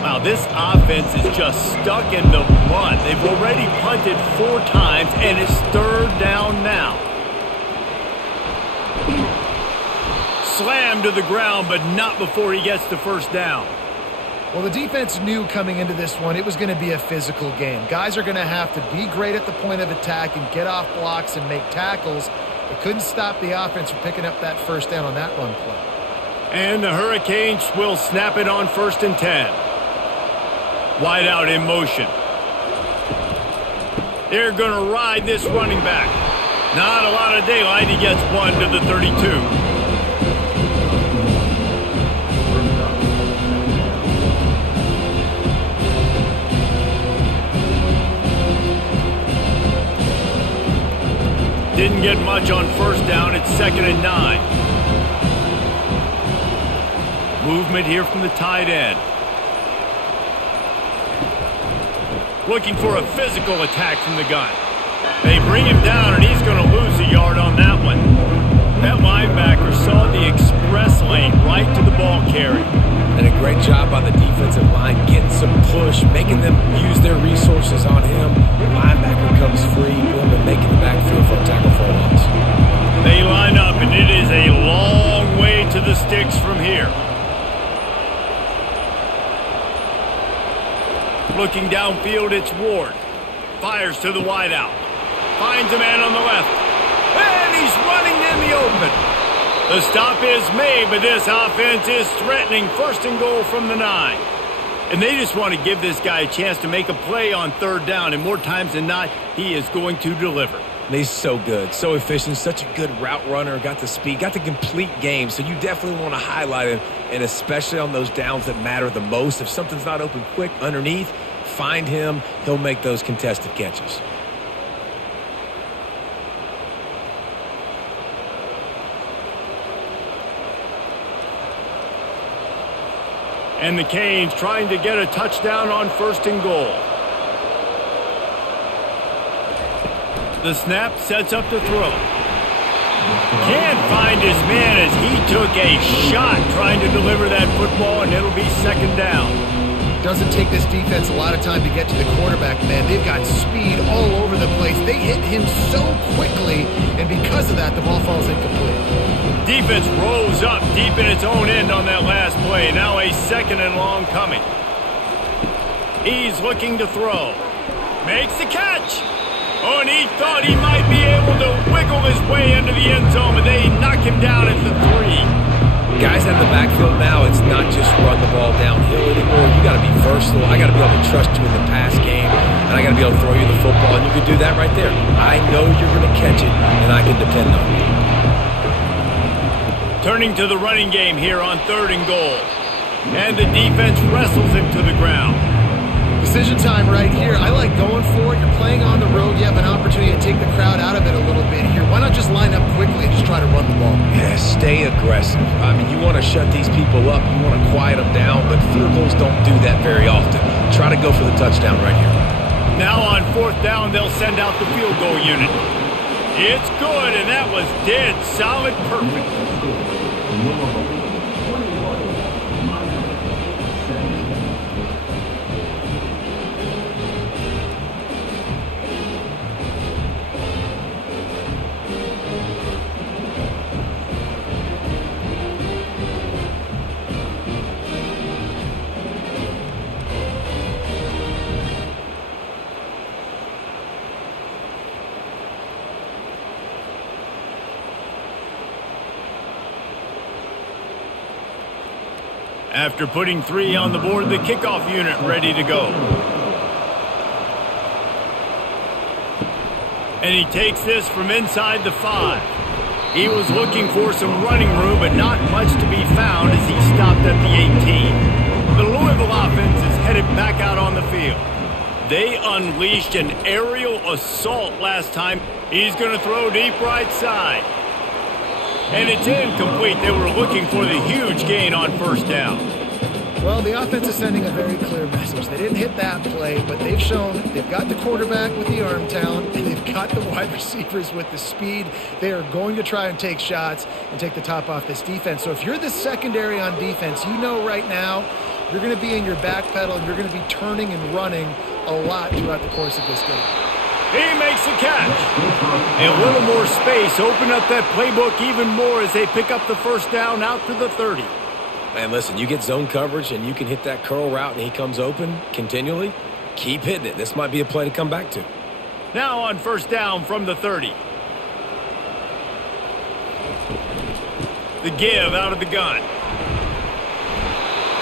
Wow, this offense is just stuck in the mud. They've already punted 4 times, and it's 3rd down now. Slammed to the ground, but not before he gets the first down. Well, the defense knew coming into this one it was going to be a physical game. Guys are going to have to be great at the point of attack and get off blocks and make tackles. They couldn't stop the offense from picking up that first down on that run play. And the Hurricanes will snap it on 1st and 10. Wide out in motion. They're going to ride this running back. Not a lot of daylight. He gets 1 to the 32. Didn't get much on first down. It's 2nd and 9. Movement here from the tight end. Looking for a physical attack from the gun. They bring him down, and he's going to lose a yard on that one. That linebacker saw the express lane right to the ball carrier. And a great job by the defensive line getting some push, making them use their resources on him. The linebacker comes free, boom, and making the backfield for a tackle for a loss. They line up, and it is a long way to the sticks from here. Looking downfield, it's Ward. Fires to the wideout. Finds a man on the left. And he's running in the open. The stop is made, but this offense is threatening 1st and goal from the 9. And they just want to give this guy a chance to make a play on 3rd down. And more times than not, he is going to deliver. And he's so good, so efficient, such a good route runner, got the speed, got the complete game. So you definitely want to highlight him, and especially on those downs that matter the most. If something's not open quick underneath, find him. He'll make those contested catches. And the Canes trying to get a touchdown on 1st and goal. The snap sets up the throw. Can't find his man as he took a shot trying to deliver that football, and it'll be 2nd down. Doesn't take this defense a lot of time to get to the quarterback, man. They've got speed all over the place. They hit him so quickly, and because of that, the ball falls incomplete. Defense rolls up deep in its own end on that last play. Now a 2nd and long coming. He's looking to throw. Makes the catch. Oh, and he thought he might be able to wiggle his way into the end zone, but they knock him down at the 3. Guys out of the backfield now, it's not just run the ball downhill anymore. You got to be versatile. I got to be able to trust you in the pass game, and I got to be able to throw you the football, and you can do that right there. I know you're going to catch it, and I can depend on you. Turning to the running game here on 3rd and goal. And the defense wrestles him to the ground. Decision time right here. I like going for it. You're playing on the road. You have an opportunity to take the crowd out of it a little bit here. Why not just line up quickly and just try to run the ball? Yeah, stay aggressive. I mean, you want to shut these people up. You want to quiet them down, but field goals don't do that very often. Try to go for the touchdown right here. Now on 4th down, they'll send out the field goal unit. It's good, and that was dead solid perfect. After putting 3 on the board, the kickoff unit ready to go. And he takes this from inside the 5. He was looking for some running room, but not much to be found as he stopped at the 18. The Louisville offense is headed back out on the field. They unleashed an aerial assault last time. He's going to throw deep right side. And it's incomplete. They were looking for the huge gain on 1st down. Well, the offense is sending a very clear message. They didn't hit that play, but they've shown they've got the quarterback with the arm talent, and they've got the wide receivers with the speed. They are going to try and take shots and take the top off this defense. So if you're the secondary on defense, you know right now you're going to be in your back pedal, and you're going to be turning and running a lot throughout the course of this game. He makes a catch. A little more space. Open up that playbook even more as they pick up the 1st down out to the 30. Man, listen, you get zone coverage and you can hit that curl route and he comes open continually. Keep hitting it. This might be a play to come back to. Now on 1st down from the 30. The give out of the gun.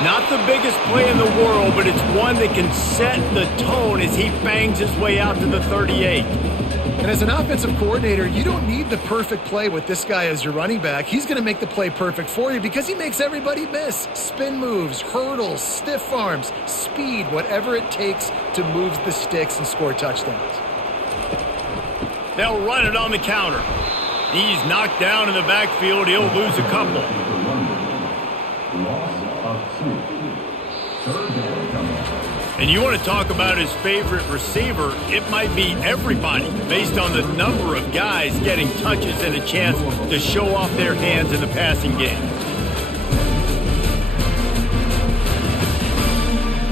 Not the biggest play in the world, but it's one that can set the tone as he bangs his way out to the 38. And as an offensive coordinator, you don't need the perfect play with this guy as your running back. He's going to make the play perfect for you because he makes everybody miss. Spin moves, hurdles, stiff arms, speed, whatever it takes to move the sticks and score touchdowns. They'll run it on the counter. He's knocked down in the backfield. He'll lose a couple. And you want to talk about his favorite receiver, it might be everybody based on the number of guys getting touches and a chance to show off their hands in the passing game.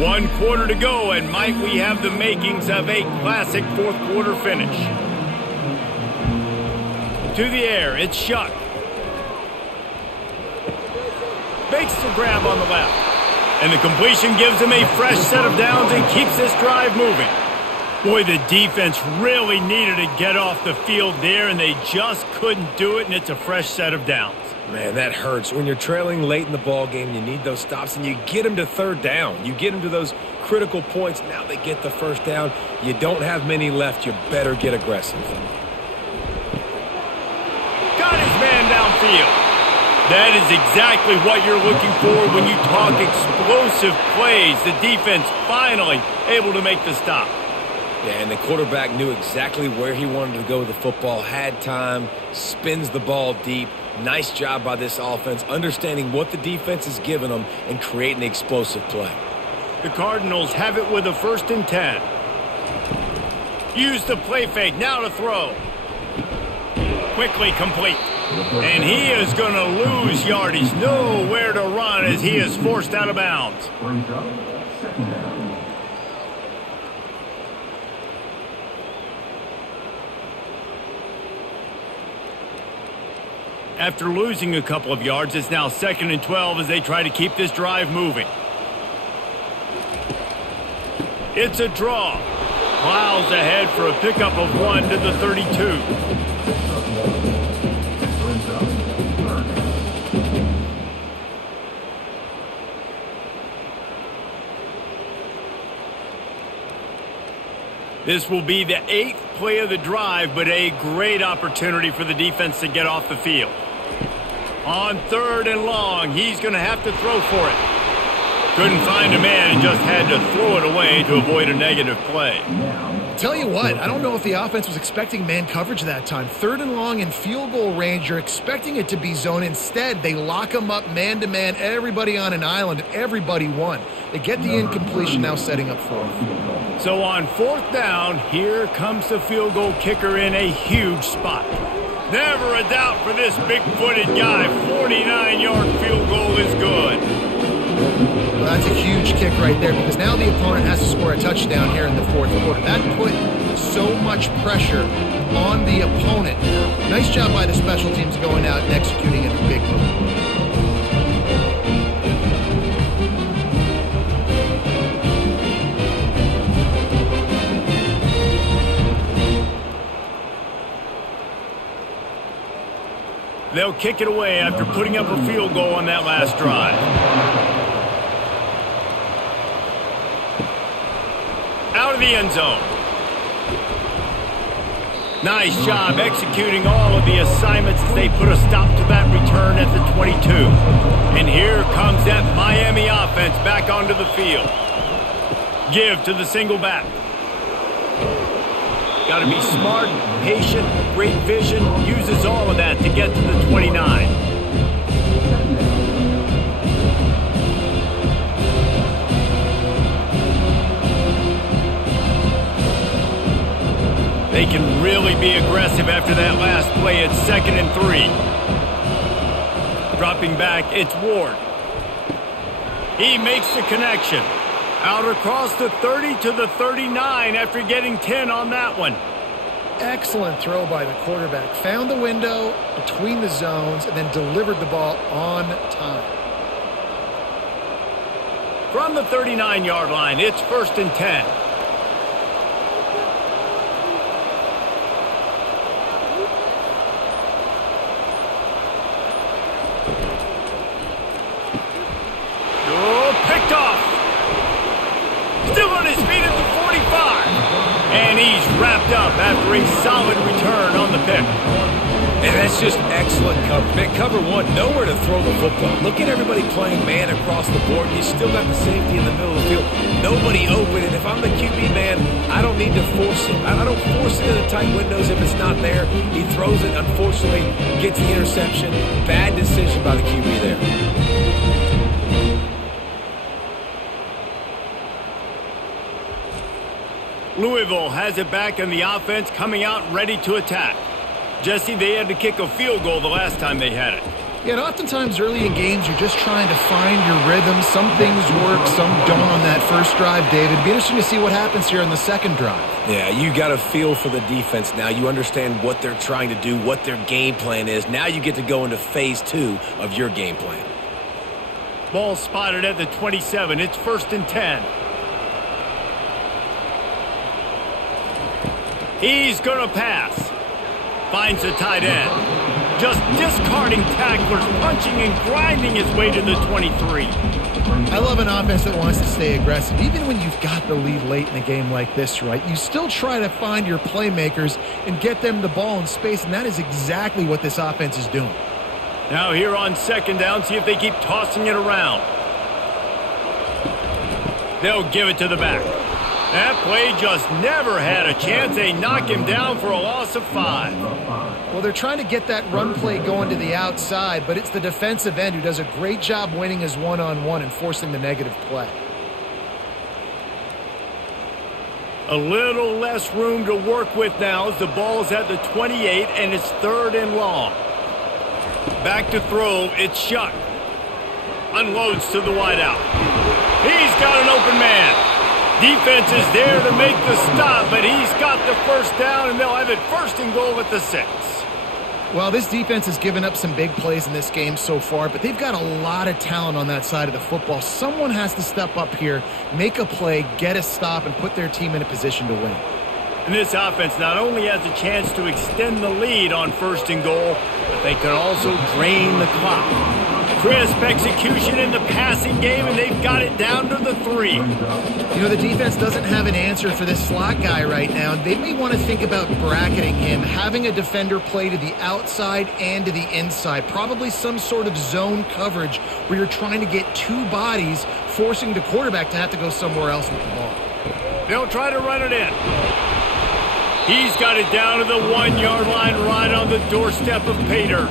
1 quarter to go, and might we have the makings of a classic 4th quarter finish. To the air, it's Shuck. Makes the grab on the left. And the completion gives him a fresh set of downs and keeps this drive moving. Boy, the defense really needed to get off the field there, and they just couldn't do it, and it's a fresh set of downs. Man, that hurts. When you're trailing late in the ball game, you need those stops, and you get them to 3rd down. You get them to those critical points. Now they get the 1st down. You don't have many left. You better get aggressive. Got his man downfield. That is exactly what you're looking for when you talk explosive plays. The defense finally able to make the stop. Yeah, and the quarterback knew exactly where he wanted to go with the football, had time, spins the ball deep. Nice job by this offense, understanding what the defense is giving them and creating the explosive play. The Cardinals have it with a 1st and 10. Use the play fake, now to throw. Quickly complete. And he is going to lose yardage. Nowhere to run as he is forced out of bounds. After losing a couple of yards, it's now 2nd and 12 as they try to keep this drive moving. It's a draw. Plows ahead for a pickup of 1 to the 32. This will be the 8th play of the drive, but a great opportunity for the defense to get off the field. On 3rd and long, he's going to have to throw for it. Couldn't find a man and just had to throw it away to avoid a negative play. Tell you what, I don't know if the offense was expecting man coverage that time. 3rd and long in field goal range, you're expecting it to be zone. Instead, they lock them up man-to-man, everybody on an island, and everybody won. They get the incompletion, now setting up 4th. So on 4th down, here comes the field goal kicker in a huge spot. Never a doubt for this big-footed guy. 49-yard field goal is good. Well, that's a huge kick right there because now the opponent has to score a touchdown here in the 4th quarter. That put so much pressure on the opponent. Nice job by the special teams going out and executing in a big move. They'll kick it away after putting up a field goal on that last drive. Out of the end zone. Nice job executing all of the assignments as they put a stop to that return at the 22. And here comes that Miami offense back onto the field. Give to the single back. Got to be smart, patient, great vision, uses all of that to get to the 29. They can really be aggressive after that last play. It's 2nd and 3. Dropping back, it's Ward. He makes the connection. Out across the 30 to the 39 after getting 10 on that one. Excellent throw by the quarterback. Found the window between the zones and then delivered the ball on time. From the 39-yard line, it's 1st and 10. Picked off. Still on his feet at the 45. And he's wrapped up after a solid return on the pick. And that's just excellent coverage. Man, cover 1, nowhere to throw the football. Look at everybody playing man across the board. You still got the safety in the middle of the field. Nobody open. And if I'm the QB man, I don't need to force it. I don't force it in the tight windows if it's not there. He throws it, unfortunately, gets the interception. Bad decision by the QB there. Louisville has it back in the offense, coming out ready to attack. Jesse, they had to kick a field goal the last time they had it. Yeah, and oftentimes early in games, you're just trying to find your rhythm. Some things work, some don't on that first drive, David. It'd be interesting to see what happens here in the second drive. Yeah, you got a feel for the defense now. You understand what they're trying to do, what their game plan is. Now you get to go into phase 2 of your game plan. Ball spotted at the 27. It's 1st and 10. He's going to pass. Finds the tight end. Just discarding tacklers, punching and grinding his way to the 23. I love an offense that wants to stay aggressive. Even when you've got the lead late in a game like this, right, you still try to find your playmakers and get them the ball in space, and that is exactly what this offense is doing. Now here on 2nd down, see if they keep tossing it around. They'll give it to the back. That play just never had a chance. They knock him down for a loss of 5. Well, they're trying to get that run play going to the outside, but it's the defensive end who does a great job winning his one-on-one and forcing the negative play. A little less room to work with now as the ball's at the 28 and it's 3rd and long. Back to throw, it's Shuck. Unloads to the wideout. He's got an open man. Defense is there to make the stop, but he's got the first down, and they'll have it 1st and goal at the 6. Well, this defense has given up some big plays in this game so far, but they've got a lot of talent on that side of the football. Someone has to step up here, make a play, get a stop, and put their team in a position to win. And this offense not only has a chance to extend the lead on 1st and goal, but they can also drain the clock. Crisp execution in the passing game, and they've got it down to the 3. You know, the defense doesn't have an answer for this slot guy right now. They may want to think about bracketing him, having a defender play to the outside and to the inside. Probably some sort of zone coverage where you're trying to get 2 bodies, forcing the quarterback to have to go somewhere else with the ball. They'll try to run it in. He's got it down to the 1-yard line right on the doorstep of pay dirt.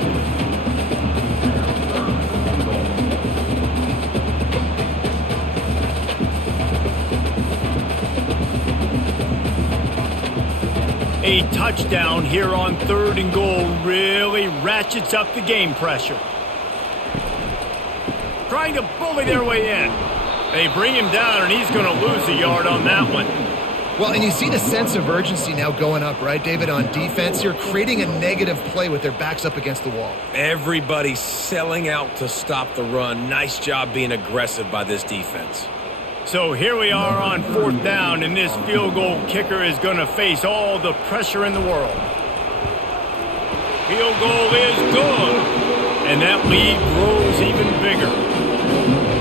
A touchdown here on 3rd and goal really ratchets up the game pressure. Trying to bully their way in. They bring him down, and he's going to lose a yard on that one. Well, and you see the sense of urgency now going up, right, David, on defense. You're creating a negative play with their backs up against the wall. Everybody's selling out to stop the run. Nice job being aggressive by this defense. So here we are on 4th down, and this field goal kicker is going to face all the pressure in the world. Field goal is good, and that lead grows even bigger.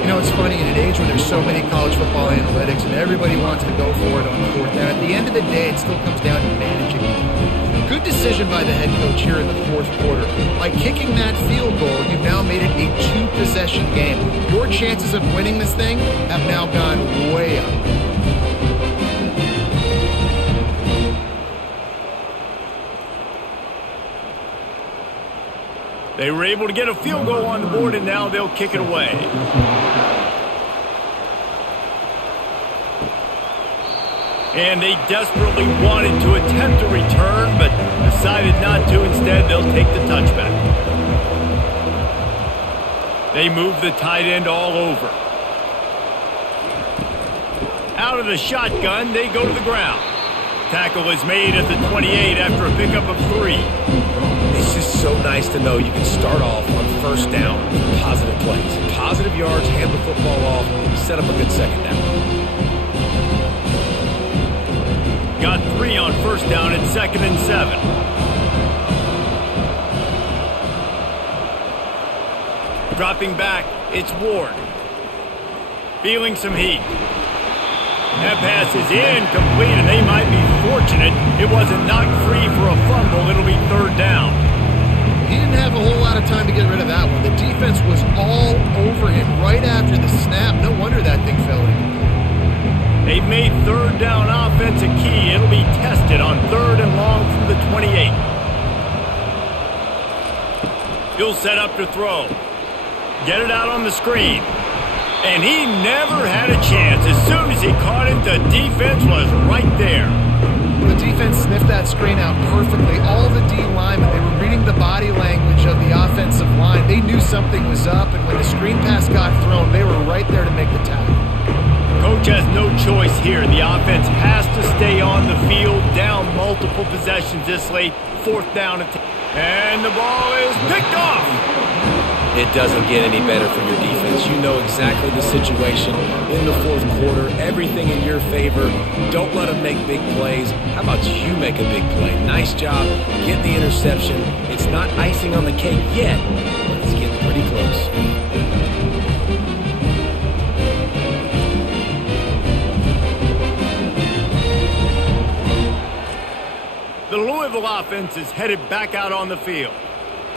You know, it's funny, in an age where there's so many college football analytics and everybody wants to go for it on 4th down, at the end of the day, it still comes down to managing. Good decision by the head coach here in the 4th quarter. By kicking that field goal, you've now made it a 2-possession game. Your chances of winning this thing have now gone way up. They were able to get a field goal on the board, and now they'll kick it away. And they desperately wanted to attempt a return, but decided not to. Instead, they'll take the touchback. They move the tight end all over. Out of the shotgun, they go to the ground. Tackle is made at the 28 after a pickup of 3. It's just so nice to know you can start off on 1st down with positive plays. Positive yards, hand the football off, set up a good 2nd down. Got 3 on 1st down at 2nd and 7. Dropping back, it's Ward. Feeling some heat. That pass is incomplete, and they might be fortunate it wasn't knocked free for a fumble. It'll be 3rd down. He didn't have a whole lot of time to get rid of that one. The defense was all over him right after the snap. No wonder that thing fell in. They've made 3rd down offense a key. It'll be tested on 3rd and long from the 28. He'll set up to throw. Get it out on the screen. And he never had a chance. As soon as he caught it, the defense was right there. The defense sniffed that screen out perfectly. All the D linemen, they were reading the body language of the offensive line. They knew something was up, and when the screen pass got thrown, they were right there to make the tackle. Coach has no choice here. The offense has to stay on the field, down multiple possessions this late. 4th down. And the ball is picked off. It doesn't get any better from your defense. You know exactly the situation in the 4th quarter. Everything in your favor. Don't let them make big plays. How about you make a big play? Nice job. Get the interception. It's not icing on the cake yet, but it's getting pretty close. The Louisville offense is headed back out on the field.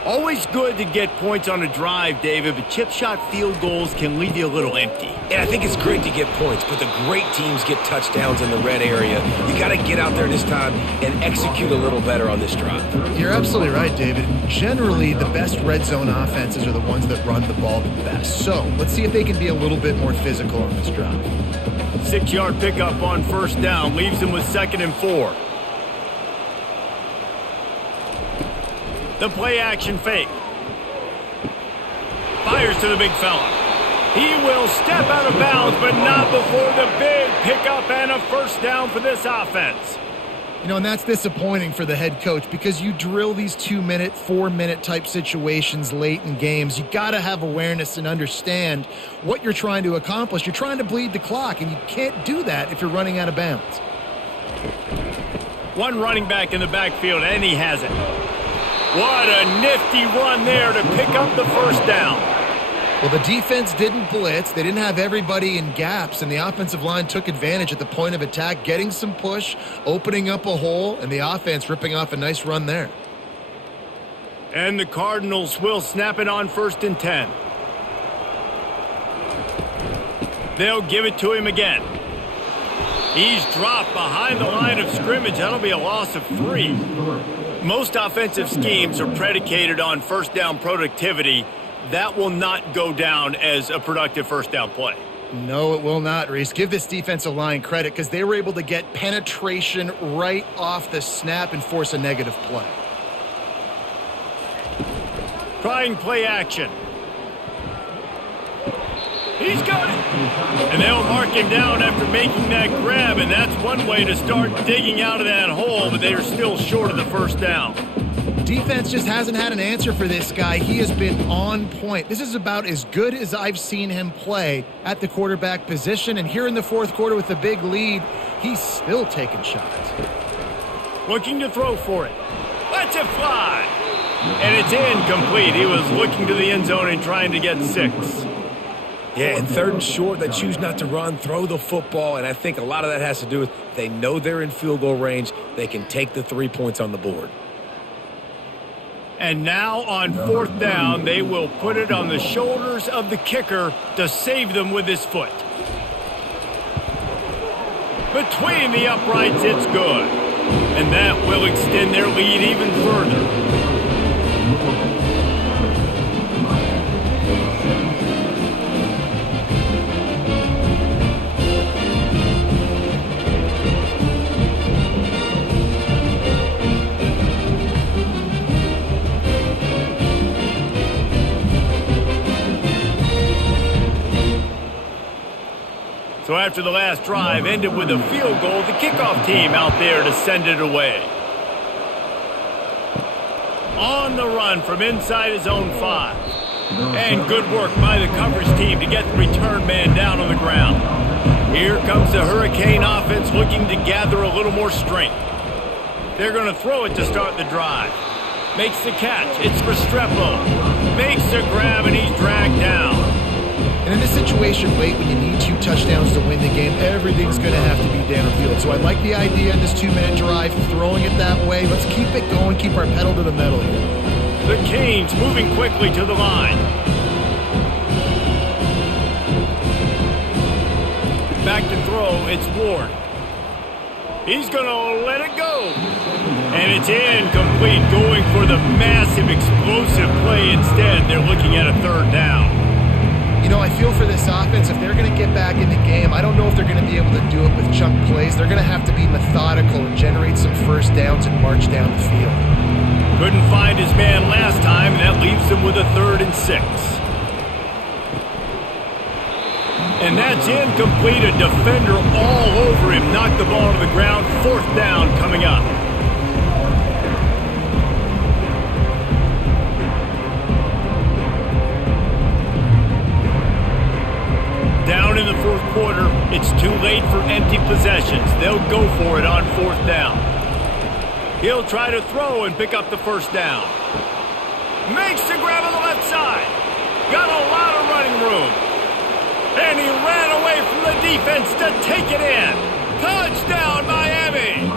Always good to get points on a drive, David, but chip shot field goals can leave you a little empty. And I think it's great to get points, but the great teams get touchdowns in the red area. You got to get out there this time and execute a little better on this drive. You're absolutely right, David. Generally, the best red zone offenses are the ones that run the ball the best. So let's see if they can be a little bit more physical on this drive. 6-yard pickup on 1st down leaves them with 2nd and 4. The play action fake. Fires to the big fella. He will step out of bounds, but not before the big pickup and a 1st down for this offense. You know, and that's disappointing for the head coach because you drill these 2-minute, 4-minute type situations late in games. You got to have awareness and understand what you're trying to accomplish. You're trying to bleed the clock, and you can't do that if you're running out of bounds. One running back in the backfield, and he has it. What a nifty run there to pick up the first down. Well, the defense didn't blitz. They didn't have everybody in gaps, and the offensive line took advantage at the point of attack, getting some push, opening up a hole, and the offense ripping off a nice run there. And the Cardinals will snap it on 1st and 10. They'll give it to him again. He's dropped behind the line of scrimmage. That'll be a loss of 3. Most offensive schemes are predicated on first down productivity. That will not go down as a productive first down play. No, it will not, Reese. Give this defensive line credit because they were able to get penetration right off the snap and force a negative play. Trying play action. He's got it. And they'll mark him down after making that grab, and that's one way to start digging out of that hole, but they are still short of the first down. Defense just hasn't had an answer for this guy. He has been on point. This is about as good as I've seen him play at the quarterback position, and here in the fourth quarter with the big lead, he's still taking shots. Looking to throw for it. Lets it fly. And it's incomplete. He was looking to the end zone and trying to get 6. Yeah, and 3rd and short, they choose not to run, throw the football, and I think a lot of that has to do with they know they're in field goal range. They can take the 3 points on the board. And now on 4th down, they will put it on the shoulders of the kicker to save them with his foot. Between the uprights, it's good. And that will extend their lead even further. So after the last drive ended with a field goal, the kickoff team out there to send it away. On the run from inside his own 5. And good work by the coverage team to get the return man down on the ground. Here comes the Hurricane offense looking to gather a little more strength. They're going to throw it to start the drive. Makes the catch. It's Restrepo. Makes the grab, and he's dragged down. And in this situation late when you need 2 touchdowns to win the game, everything's going to have to be downfield. So I like the idea in this 2-minute drive, throwing it that way. Let's keep it going, keep our pedal to the metal here. The Canes moving quickly to the line. Back to throw, it's Ward. He's going to let it go. And it's incomplete, going for the massive explosive play instead. They're looking at a 3rd down. You know, I feel for this offense, if they're going to get back in the game, I don't know if they're going to be able to do it with chunk plays. They're going to have to be methodical and generate some first downs and march down the field. Couldn't find his man last time, and that leaves them with a 3rd and 6. And that's incomplete. A defender all over him. Knocked the ball to the ground. 4th down coming up. Down in the 4th quarter, it's too late for empty possessions. They'll go for it on 4th down. He'll try to throw and pick up the first down. Makes the grab on the left side. Got a lot of running room. And he ran away from the defense to take it in. Touchdown, Miami!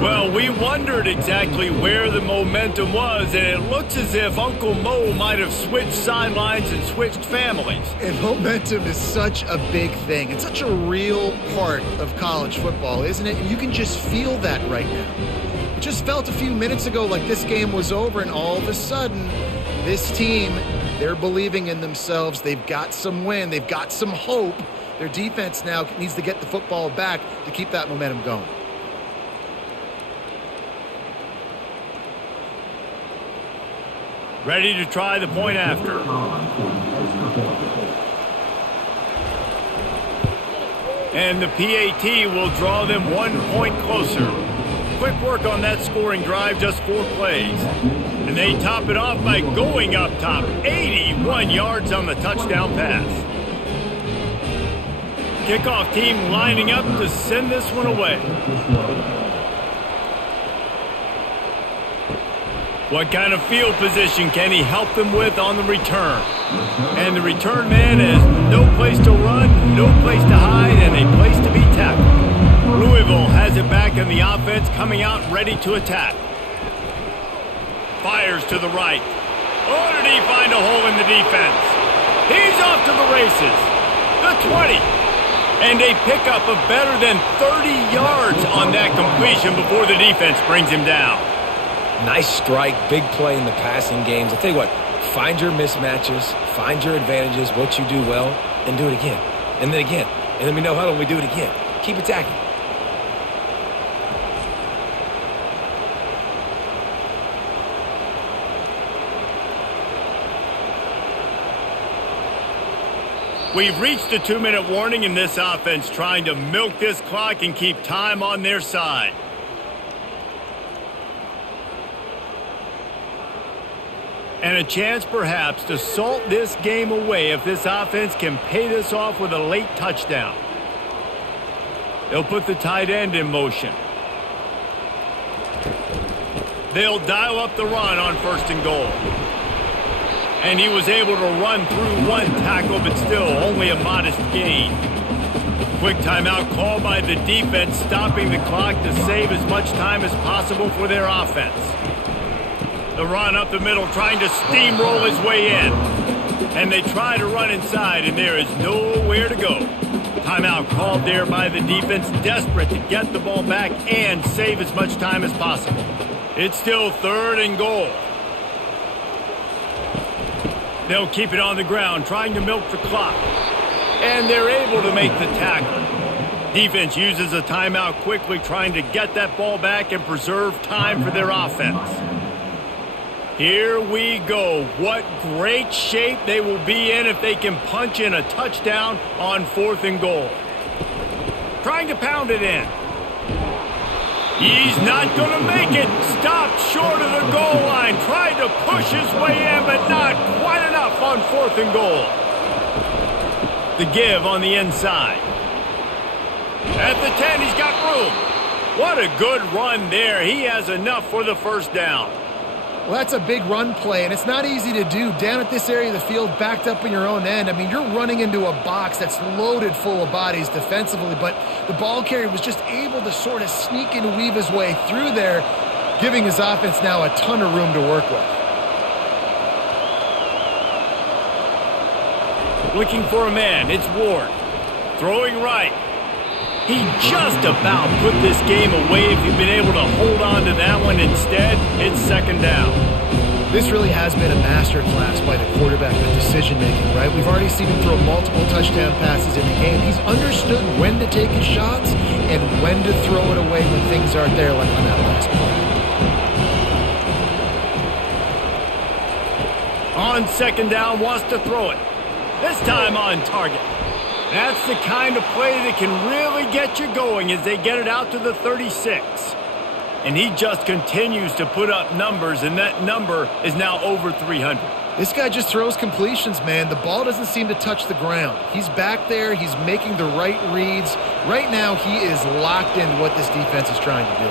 Well, we wondered exactly where the momentum was, and it looks as if Uncle Mo might have switched sidelines and switched families. And momentum is such a big thing. It's such a real part of college football, isn't it? And you can just feel that right now. It just felt a few minutes ago like this game was over, and all of a sudden, this team, they're believing in themselves. They've got some win. They've got some hope. Their defense now needs to get the football back to keep that momentum going. Ready to try the point after. And the PAT will draw them 1 point closer. Quick work on that scoring drive, just 4 plays. And they top it off by going up top. 81 yards on the touchdown pass. Kickoff team lining up to send this one away. What kind of field position can he help them with on the return? And the return man has no place to run, no place to hide, and a place to be tackled. Louisville has it back in the offense, coming out ready to attack. Fires to the right. Oh, did he find a hole in the defense? He's off to the races. The 20. And a pickup of better than 30 yards on that completion before the defense brings him down. Nice strike, big play in the passing games. I'll tell you what, find your mismatches, find your advantages, what you do well, and do it again. And then again. And then we know how when we do it again. Keep attacking. We've reached a 2-minute warning in this offense, trying to milk this clock and keep time on their side. And a chance perhaps to salt this game away if this offense can pay this off with a late touchdown. They'll put the tight end in motion. They'll dial up the run on 1st and goal. And he was able to run through one tackle, but still only a modest gain. Quick timeout call by the defense, stopping the clock to save as much time as possible for their offense. The run up the middle, trying to steamroll his way in. And they try to run inside, and there is nowhere to go. Timeout called there by the defense, desperate to get the ball back and save as much time as possible. It's still 3rd and goal. They'll keep it on the ground, trying to milk the clock. And they're able to make the tackle. Defense uses a timeout quickly, trying to get that ball back and preserve time for their offense. Here we go. What great shape they will be in if they can punch in a touchdown on 4th and goal. Trying to pound it in. He's not going to make it. Stopped short of the goal line. Tried to push his way in, but not quite enough on 4th and goal. The give on the inside. At the 10, he's got room. What a good run there. He has enough for the 1st down. Well, that's a big run play, and it's not easy to do. Down at this area of the field, backed up in your own end. I mean, you're running into a box that's loaded full of bodies defensively, but the ball carrier was just able to sort of sneak and weave his way through there, giving his offense now a ton of room to work with. Looking for a man, it's Ward. Throwing right. He just about put this game away if he'd been able to hold on to that one. Instead, it's 2nd down. This really has been a masterclass by the quarterback with decision-making, right? We've already seen him throw multiple touchdown passes in the game. He's understood when to take his shots and when to throw it away when things aren't there, like on that last play. On 2nd down, wants to throw it. This time on target. That's the kind of play that can really get you going as they get it out to the 36. And he just continues to put up numbers, and that number is now over 300. This guy just throws completions, man. The ball doesn't seem to touch the ground. He's back there. He's making the right reads. Right now, he is locked in what this defense is trying to do.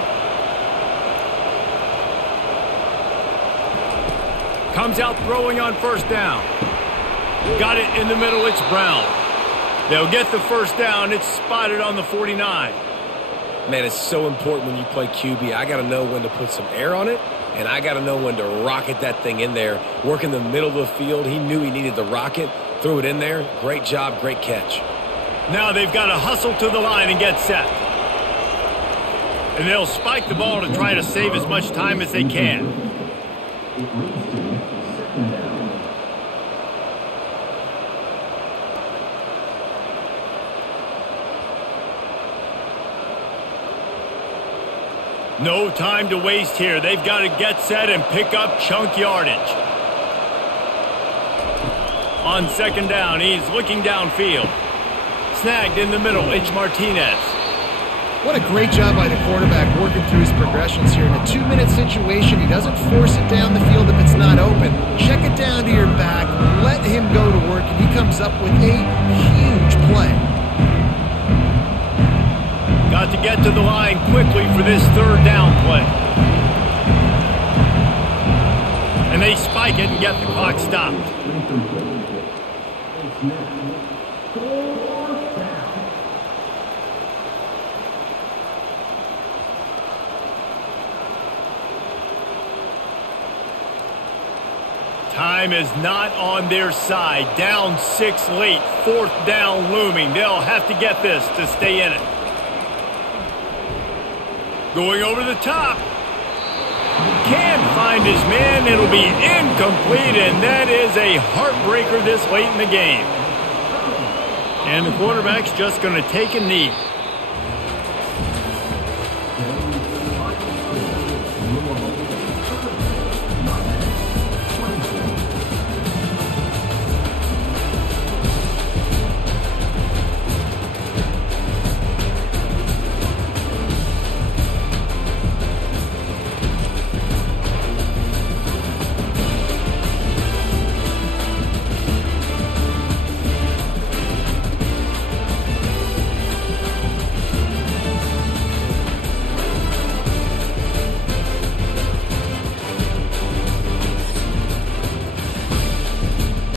Comes out throwing on 1st down. Got it in the middle. It's Brown. They'll get the 1st down. It's spotted on the 49. Man, it's so important when you play QB. I got to know when to put some air on it, and I got to know when to rocket that thing in there. Work in the middle of the field. He knew he needed the rocket. Threw it in there. Great job, great catch. Now they've got to hustle to the line and get set. And they'll spike the ball to try to save as much time as they can. No time to waste here. They've got to get set and pick up chunk yardage. On 2nd down, he's looking downfield. Snagged in the middle, it's Martinez. What a great job by the quarterback working through his progressions here. In a 2-minute situation, he doesn't force it down the field if it's not open. Check it down to your back, let him go to work, and he comes up with a huge play. Got to get to the line quickly for this 3rd down play. And they spike it and get the clock stopped. Time is not on their side. Down 6 late. 4th down looming. They'll have to get this to stay in it. Going over the top. Can't find his man. It'll be incomplete, and that is a heartbreaker this late in the game. And the quarterback's just going to take a knee.